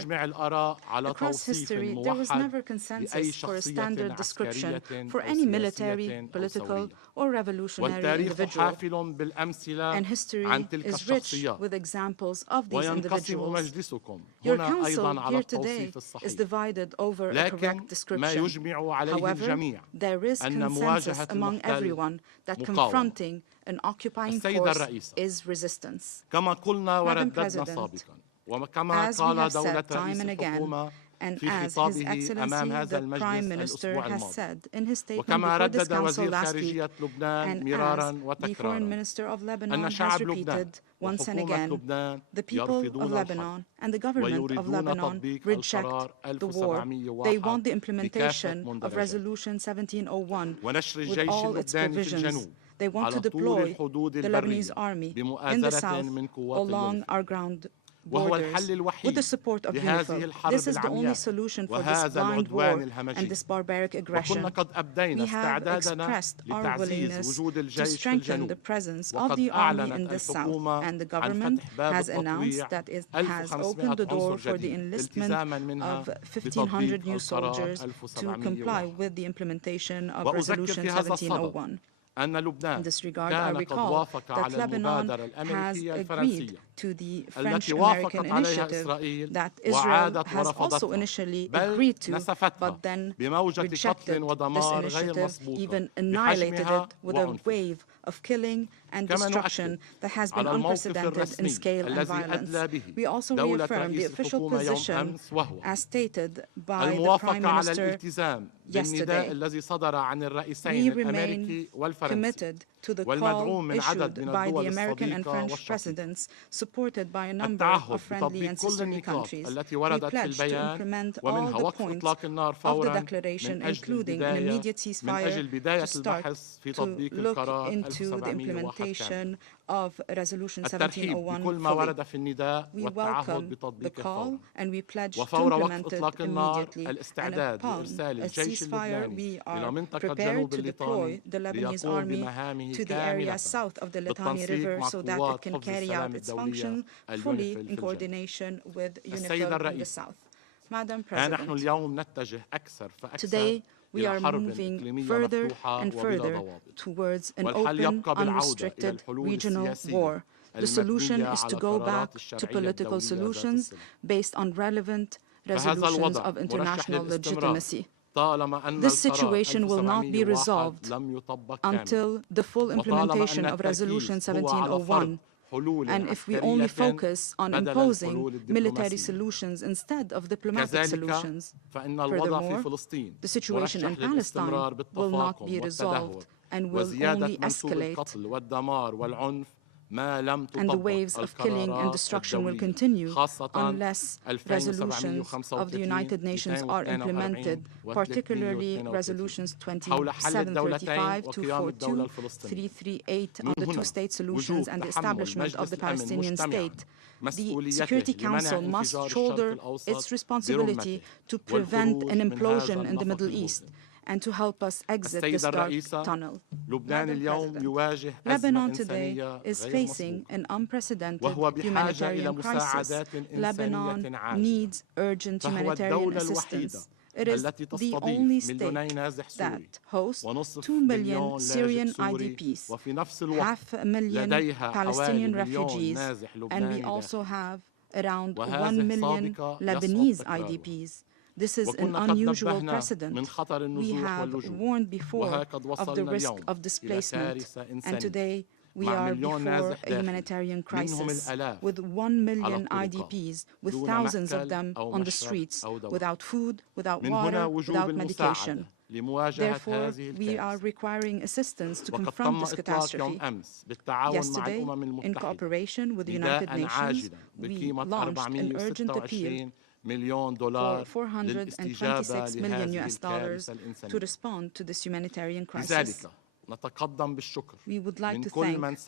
Across history, there was never consensus for a standard description for any military, political, or revolutionary revolutionary individual, and history is rich with examples of these individuals. Your council here today is divided over a correct description. However, there is consensus among everyone that confronting an occupying force is resistance. Madam President, as we have said time and again, and as His Excellency the Prime Minister has said in his statement before this Council last week, and as the Foreign Minister of Lebanon has repeated once and again, the people of Lebanon and the government of Lebanon reject the war. They want the implementation of Resolution 1701 with all its provisions. They want to deploy the Lebanese army in the south along our ground borders with the support of UNIFIL. This is the only solution for this blind war and this barbaric aggression. We have expressed our willingness to strengthen the presence of the army in the south, and the government has announced that it has opened the door for the enlistment of 1,500 new soldiers to comply with the implementation of Resolution 1701. In this regard, I recall that Lebanon has agreed to the French-American initiative that Israel has also initially agreed to, but then rejected this initiative, even annihilated it with a wave of killing and destruction that has been unprecedented in scale and violence. We also reaffirm the official position as stated by the Prime Minister yesterday. We remain committed to the call issued by the American and French presidents, supported by a number of friendly and sisterly countries. We pledge to implement all the points of the declaration, including an immediate ceasefire, to start to look into the implementation of Resolution 1701 fully. We welcome the call and we pledge to implement it immediately. And upon a ceasefire, we are prepared to deploy the Lebanese army to the area south of the Litani River so that it can carry out its function fully in coordination with UNIFIL in the south. Madam President, today we are moving further and further towards an open, unrestricted regional war. The solution is to go back to political solutions based on relevant resolutions of international legitimacy. This situation will not be resolved until the full implementation of Resolution 1701. And if we only focus on imposing military solutions instead of diplomatic solutions, furthermore, the situation in Palestine will not be resolved and will only escalate. And the waves of killing and destruction will continue unless resolutions of the United Nations are implemented, particularly resolutions 2735, 242, 338 on the two-state solutions and the establishment of the Palestinian state. The Security Council must shoulder its responsibility to prevent an implosion in the Middle East and to help us exit this dark tunnel. Lebanon today is facing an unprecedented humanitarian crisis. Lebanon needs urgent humanitarian assistance. It is the only state that hosts 2 million Syrian IDPs, 500,000 Palestinian refugees, and we also have around 1 million Lebanese IDPs. This is an unusual precedent. We have warned before of the risk of displacement, and today we are before a humanitarian crisis with 1 million IDPs, with thousands of them on the streets, without food, without water, without medication. Therefore, we are requiring assistance to confront this catastrophe. Yesterday, in cooperation with the United Nations, we launched an urgent appeal for $426 million to respond to this humanitarian crisis. We would like to thank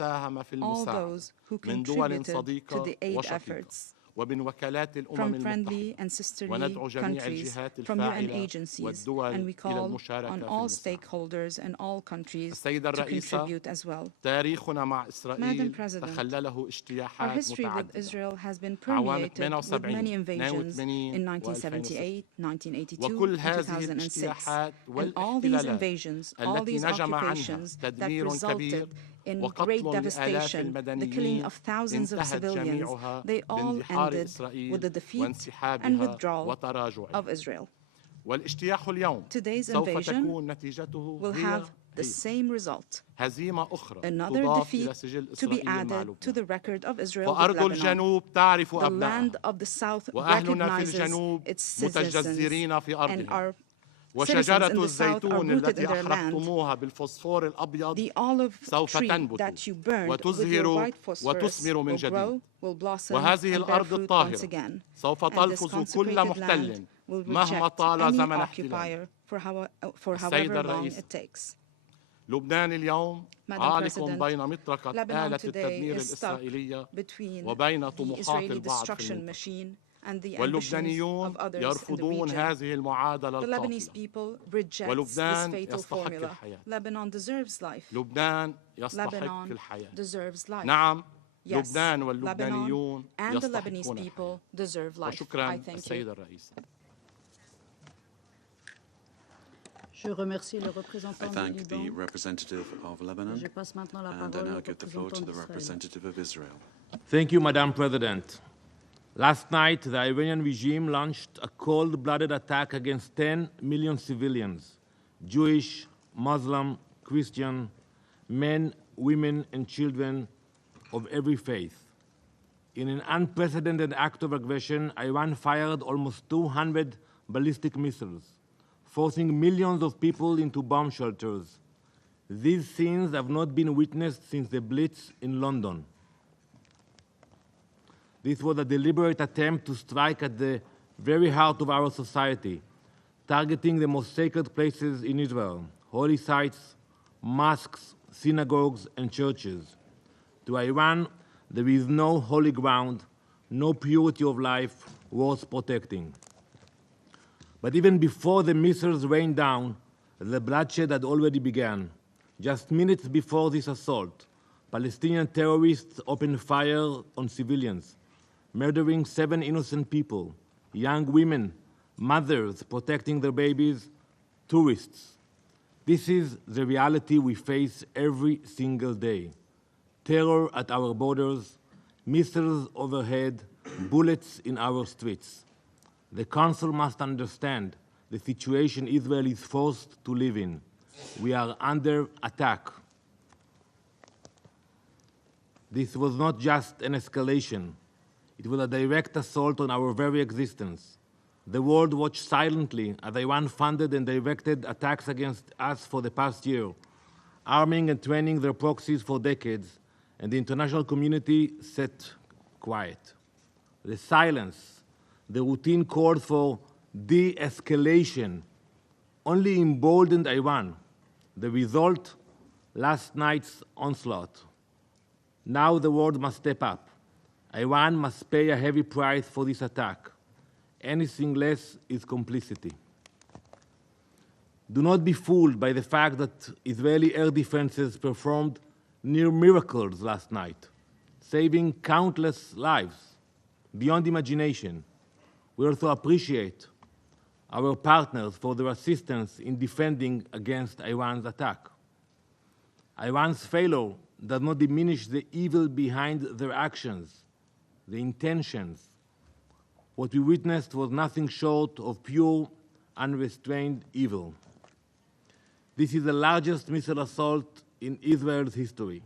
all those who contributed to the aid efforts, from friendly and sisterly countries, from UN agencies, and we call on all stakeholders and all countries to contribute as well. Madam President, our history with Israel has been permeated with many invasions in 1978, 1982, and 2006, and all these invasions, all these occupations that resulted in great devastation, the killing of thousands of civilians, they all ended with the defeat and withdrawal of Israel. Today's invasion will have the same result, another defeat to be added to the record of Israel with Lebanon. The land of the South recognizes its citizens, and our citizens in the South are rooted in their land. The olive tree that you burned with your white phosphorus will grow, will blossom, and bear fruit once again. And this consecrated land will reject any occupier for however long it takes. Madam President, Lebanon today is stuck between the Israeli destruction machine and the ambitions of others in the region. The Lebanese people reject this fatal formula. Lebanon deserves life. Lebanon deserves life. Yes, Lebanon and the Lebanese people deserve life. I thank you. Je remercie le représentant I thank du the Liban. representative of Lebanon, Je passe maintenant la and I parole now au give the floor to the représentant representative of Israel. Thank you, Madam President. Last night, the Iranian regime launched a cold-blooded attack against 10 million civilians, Jewish, Muslim, Christian, men, women, and children of every faith. In an unprecedented act of aggression, Iran fired almost 200 ballistic missiles, forcing millions of people into bomb shelters. These scenes have not been witnessed since the Blitz in London. This was a deliberate attempt to strike at the very heart of our society, targeting the most sacred places in Israel, holy sites, mosques, synagogues, and churches. To Iran, there is no holy ground, no purity of life worth protecting. But even before the missiles rained down, the bloodshed had already begun. Just minutes before this assault, Palestinian terrorists opened fire on civilians, murdering 7 innocent people, young women, mothers protecting their babies, tourists. This is the reality we face every single day. Terror at our borders, missiles overhead, bullets in our streets. The Council must understand the situation Israel is forced to live in. We are under attack. This was not just an escalation. It was a direct assault on our very existence. The world watched silently as Iran funded and directed attacks against us for the past year, arming and training their proxies for decades, and the international community sat quiet. The silence, the routine call for de-escalation, only emboldened Iran. The result, last night's onslaught. Now the world must step up. Iran must pay a heavy price for this attack. Anything less is complicity. Do not be fooled by the fact that Israeli air defenses performed near miracles last night, saving countless lives beyond imagination. We also appreciate our partners for their assistance in defending against Iran's attack. Iran's failure does not diminish the evil behind their actions, the intentions. What we witnessed was nothing short of pure, unrestrained evil. This is the largest missile assault in Israel's history.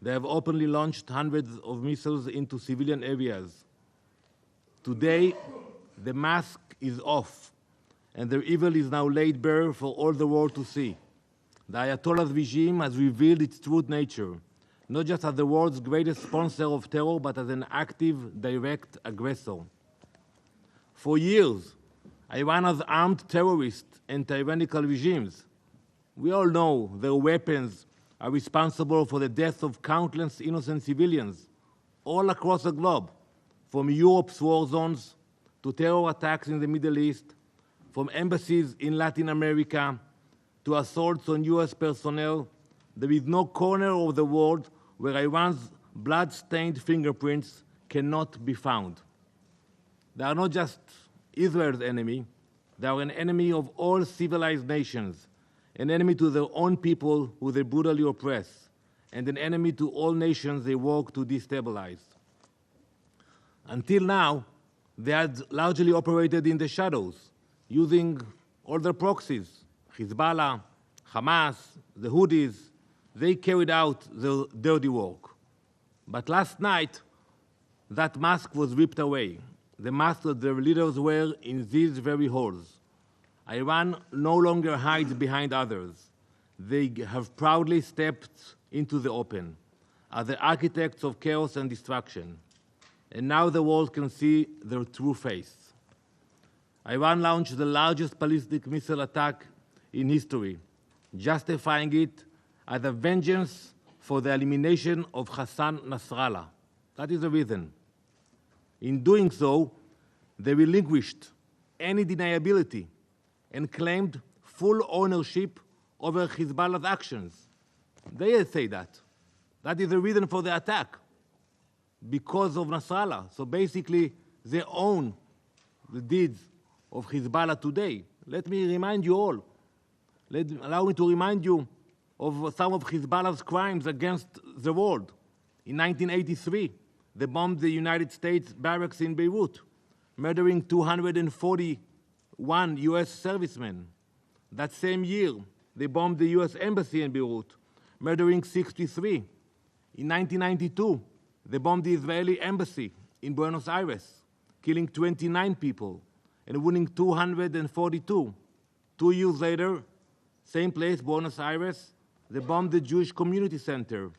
They have openly launched hundreds of missiles into civilian areas. Today, the mask is off, and their evil is now laid bare for all the world to see. The Ayatollah's regime has revealed its true nature, not just as the world's greatest sponsor of terror, but as an active, direct aggressor. For years, Iran has armed terrorists and tyrannical regimes. We all know their weapons are responsible for the death of countless innocent civilians all across the globe, from Europe's war zones to terror attacks in the Middle East, from embassies in Latin America to assaults on US personnel, there is no corner of the world where Iran's blood-stained fingerprints cannot be found. They are not just Israel's enemy, they are an enemy of all civilized nations, an enemy to their own people who they brutally oppress, and an enemy to all nations they work to destabilize. Until now, they had largely operated in the shadows, using all their proxies, Hezbollah, Hamas, the Houthis. They carried out their dirty work. But last night, that mask was ripped away, the mask that their leaders wear in these very halls. Iran no longer hides behind others. They have proudly stepped into the open, are the architects of chaos and destruction. And now the world can see their true face. Iran launched the largest ballistic missile attack in history, justifying it as a vengeance for the elimination of Hassan Nasrallah. That is the reason. In doing so, they relinquished any deniability and claimed full ownership over Hezbollah's actions. They say that. That is the reason for the attack, because of Nasrallah. So basically, they own the deeds of Hezbollah today. Let me remind you all. Allow me to remind you of some of Hezbollah's crimes against the world. In 1983, they bombed the United States barracks in Beirut, murdering 241 US servicemen. That same year, they bombed the US embassy in Beirut, murdering 63. In 1992, they bombed the Israeli embassy in Buenos Aires, killing 29 people and wounding 242. 2 years later, same place, Buenos Aires, they bombed the Jewish community center,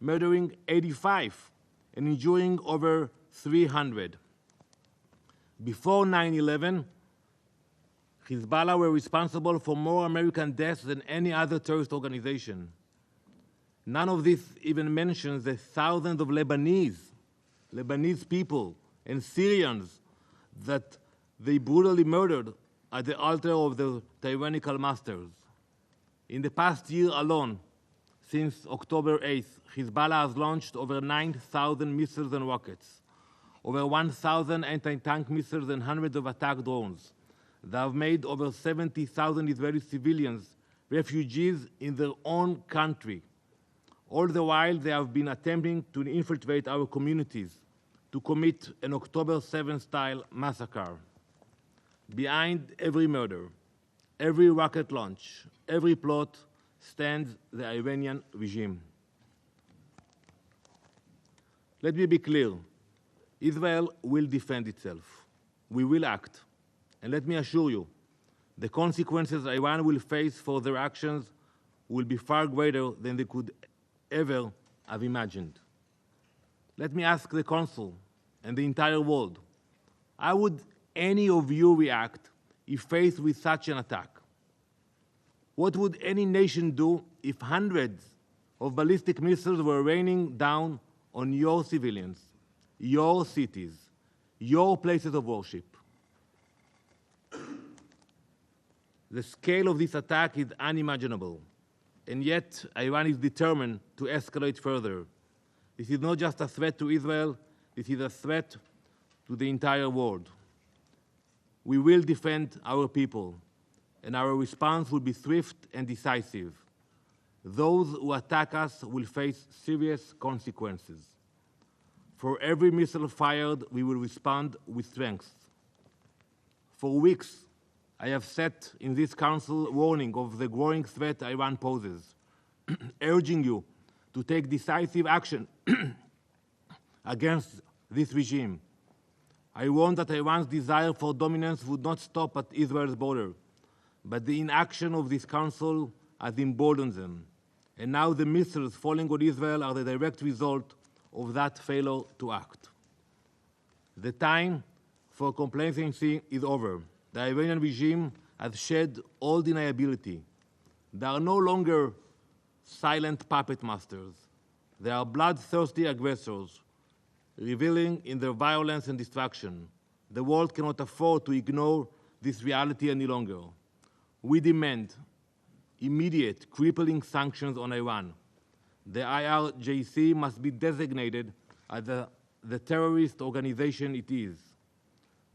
murdering 85 and injuring over 300. Before 9/11, Hezbollah were responsible for more American deaths than any other terrorist organization. None of this even mentions the thousands of Lebanese people and Syrians that they brutally murdered at the altar of their tyrannical masters. In the past year alone, since October 8th, Hezbollah has launched over 9,000 missiles and rockets, over 1,000 anti-tank missiles and hundreds of attack drones. They have made over 70,000 Israeli civilians refugees in their own country. All the while, they have been attempting to infiltrate our communities to commit an October 7th-style massacre. Behind every murder, every rocket launch, every plot stands the Iranian regime. Let me be clear. Israel will defend itself. We will act. And let me assure you, the consequences Iran will face for their actions will be far greater than they could ever have imagined. Let me ask the Council and the entire world, how would any of you react if faced with such an attack? What would any nation do if hundreds of ballistic missiles were raining down on your civilians, your cities, your places of worship? The scale of this attack is unimaginable, and yet Iran is determined to escalate further. This is not just a threat to Israel, this is a threat to the entire world. We will defend our people, and our response will be swift and decisive. Those who attack us will face serious consequences. For every missile fired, we will respond with strength. For weeks, I have sat in this Council warning of the growing threat Iran poses, urging you to take decisive action against this regime. I warned that Iran's desire for dominance would not stop at Israel's border, but the inaction of this Council has emboldened them. And now the missiles falling on Israel are the direct result of that failure to act. The time for complacency is over. The Iranian regime has shed all deniability. They are no longer silent puppet masters. They are bloodthirsty aggressors, reveling in their violence and destruction. The world cannot afford to ignore this reality any longer. We demand immediate, crippling sanctions on Iran. The IRGC must be designated as the terrorist organization it is.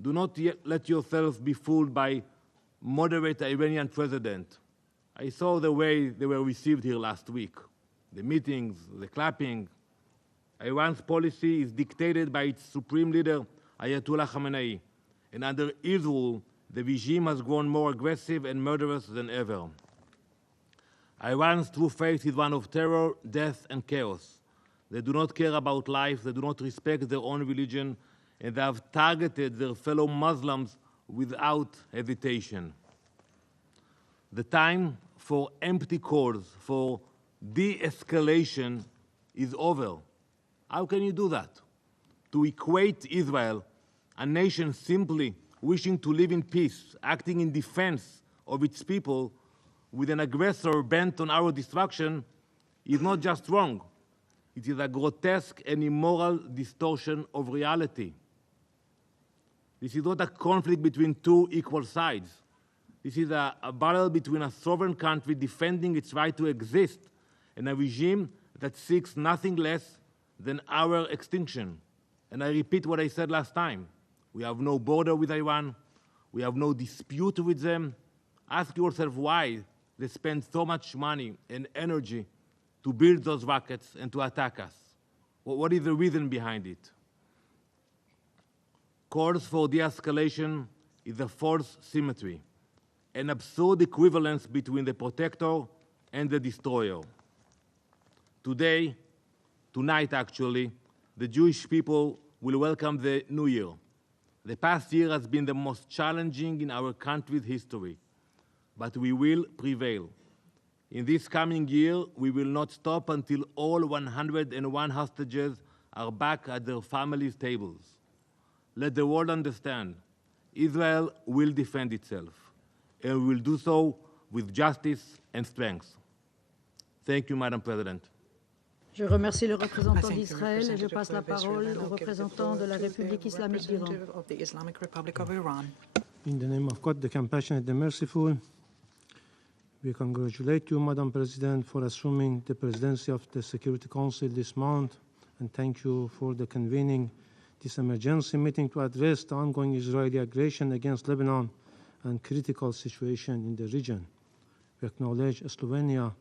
Do not let yourselves be fooled by moderate Iranian president. I saw the way they were received here last week. The meetings, the clapping. Iran's policy is dictated by its supreme leader, Ayatollah Khamenei, and under his rule, the regime has grown more aggressive and murderous than ever. Iran's true face is one of terror, death, and chaos. They do not care about life, they do not respect their own religion, and they have targeted their fellow Muslims without hesitation. The time for empty calls, for de-escalation is over. How can you do that? To equate Israel, a nation simply wishing to live in peace, acting in defense of its people, with an aggressor bent on our destruction, is not just wrong. It is a grotesque and immoral distortion of reality. This is not a conflict between two equal sides. This is a battle between a sovereign country defending its right to exist and a regime that seeks nothing less than our extinction. And I repeat what I said last time. We have no border with Iran. We have no dispute with them. Ask yourself why they spend so much money and energy to build those rockets and to attack us. What is the reason behind it? Calls for de-escalation is a false symmetry, an absurd equivalence between the protector and the destroyer. Tonight actually, the Jewish people will welcome the new year. The past year has been the most challenging in our country's history, but we will prevail. In this coming year, we will not stop until all 101 hostages are back at their families' tables. Let the world understand, Israel will defend itself, and will do so with justice and strength. Thank you, Madam President. Je remercie le représentant d'Israël et je passe la parole au représentant de la République islamique d'Iran. In the name of God, the compassionate, the merciful, we congratulate you, Madam President, for assuming the presidency of the Security Council this month, and thank you for the convening this emergency meeting to address the ongoing Israeli aggression against Lebanon and critical situation in the region. We acknowledge Slovenia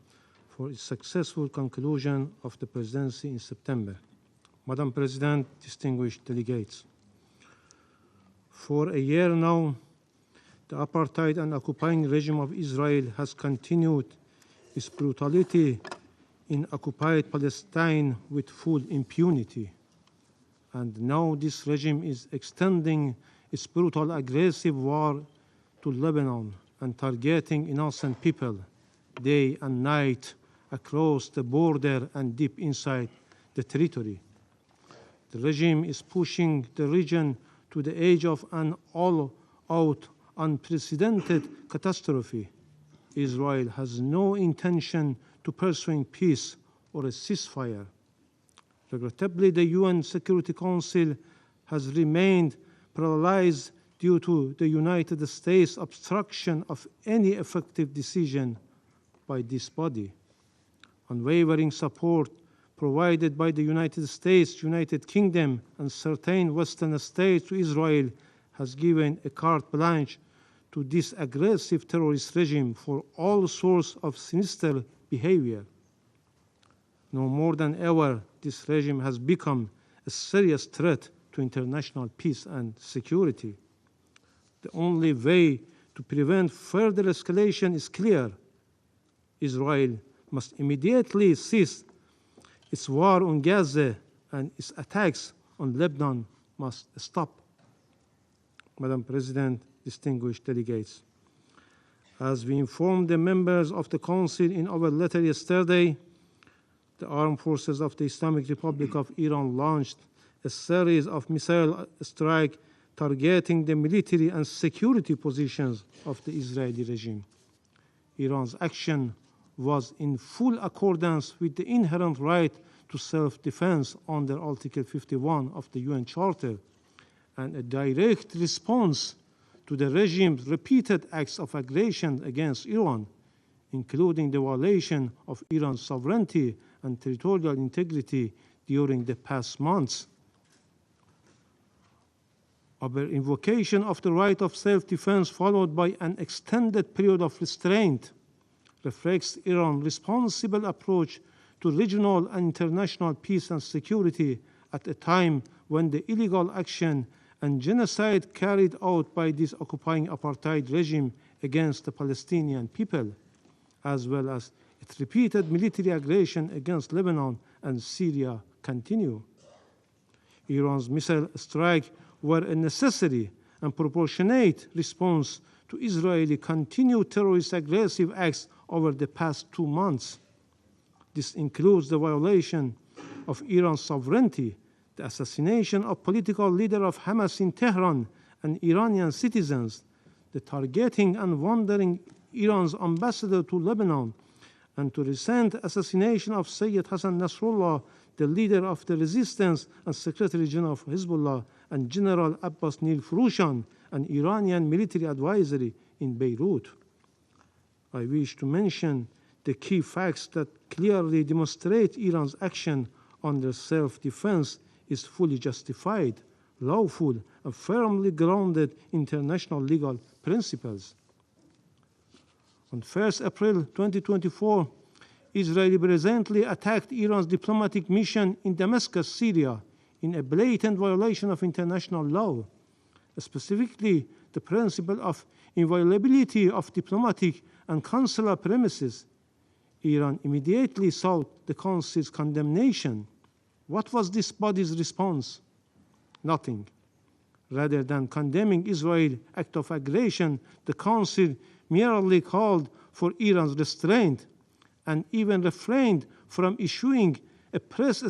for its successful conclusion of the presidency in September. Madam President, distinguished delegates, for a year now, the apartheid and occupying regime of Israel has continued its brutality in occupied Palestine with full impunity. And now this regime is extending its brutal, aggressive war to Lebanon and targeting innocent people day and night across the border and deep inside the territory. The regime is pushing the region to the edge of an all-out, unprecedented catastrophe. Israel has no intention to pursue peace or a ceasefire. Regrettably, the UN Security Council has remained paralyzed due to the United States' obstruction of any effective decision by this body. Unwavering support provided by the United States, United Kingdom, and certain Western states to Israel has given a carte blanche to this aggressive terrorist regime for all sorts of sinister behavior. No more than ever, this regime has become a serious threat to international peace and security. The only way to prevent further escalation is clear. Israel must immediately cease its war on Gaza, and its attacks on Lebanon must stop. Madam President, distinguished delegates, as we informed the members of the Council in our letter yesterday, the armed forces of the Islamic Republic of Iran launched a series of missile strikes targeting the military and security positions of the Israeli regime. Iran's action was in full accordance with the inherent right to self-defense under Article 51 of the UN Charter, and a direct response to the regime's repeated acts of aggression against Iran, including the violation of Iran's sovereignty and territorial integrity during the past months. Our invocation of the right of self-defense, followed by an extended period of restraint, reflects Iran's responsible approach to regional and international peace and security at a time when the illegal action and genocide carried out by this occupying apartheid regime against the Palestinian people, as well as its repeated military aggression against Lebanon and Syria, continue. Iran's missile strikes were a necessary and proportionate response to Israeli continued terrorist aggressive acts over the past 2 months. This includes the violation of Iran's sovereignty, the assassination of political leader of Hamas in Tehran and Iranian citizens, the targeting and wounding Iran's ambassador to Lebanon, and the recent assassination of Sayyid Hassan Nasrallah, the leader of the resistance and Secretary General of Hezbollah, and General Abbas Nil Furushan, an Iranian military advisor in Beirut. I wish to mention the key facts that clearly demonstrate Iran's action under self-defense is fully justified, lawful, and firmly grounded in international legal principles. On 1st April 2024, Israel presently attacked Iran's diplomatic mission in Damascus, Syria, in a blatant violation of international law, specifically the principle of inviolability of diplomatic and consular premises. Iran immediately sought the Council's condemnation. What was this body's response? Nothing. Rather than condemning Israel's act of aggression, the Council merely called for Iran's restraint and even refrained from issuing a press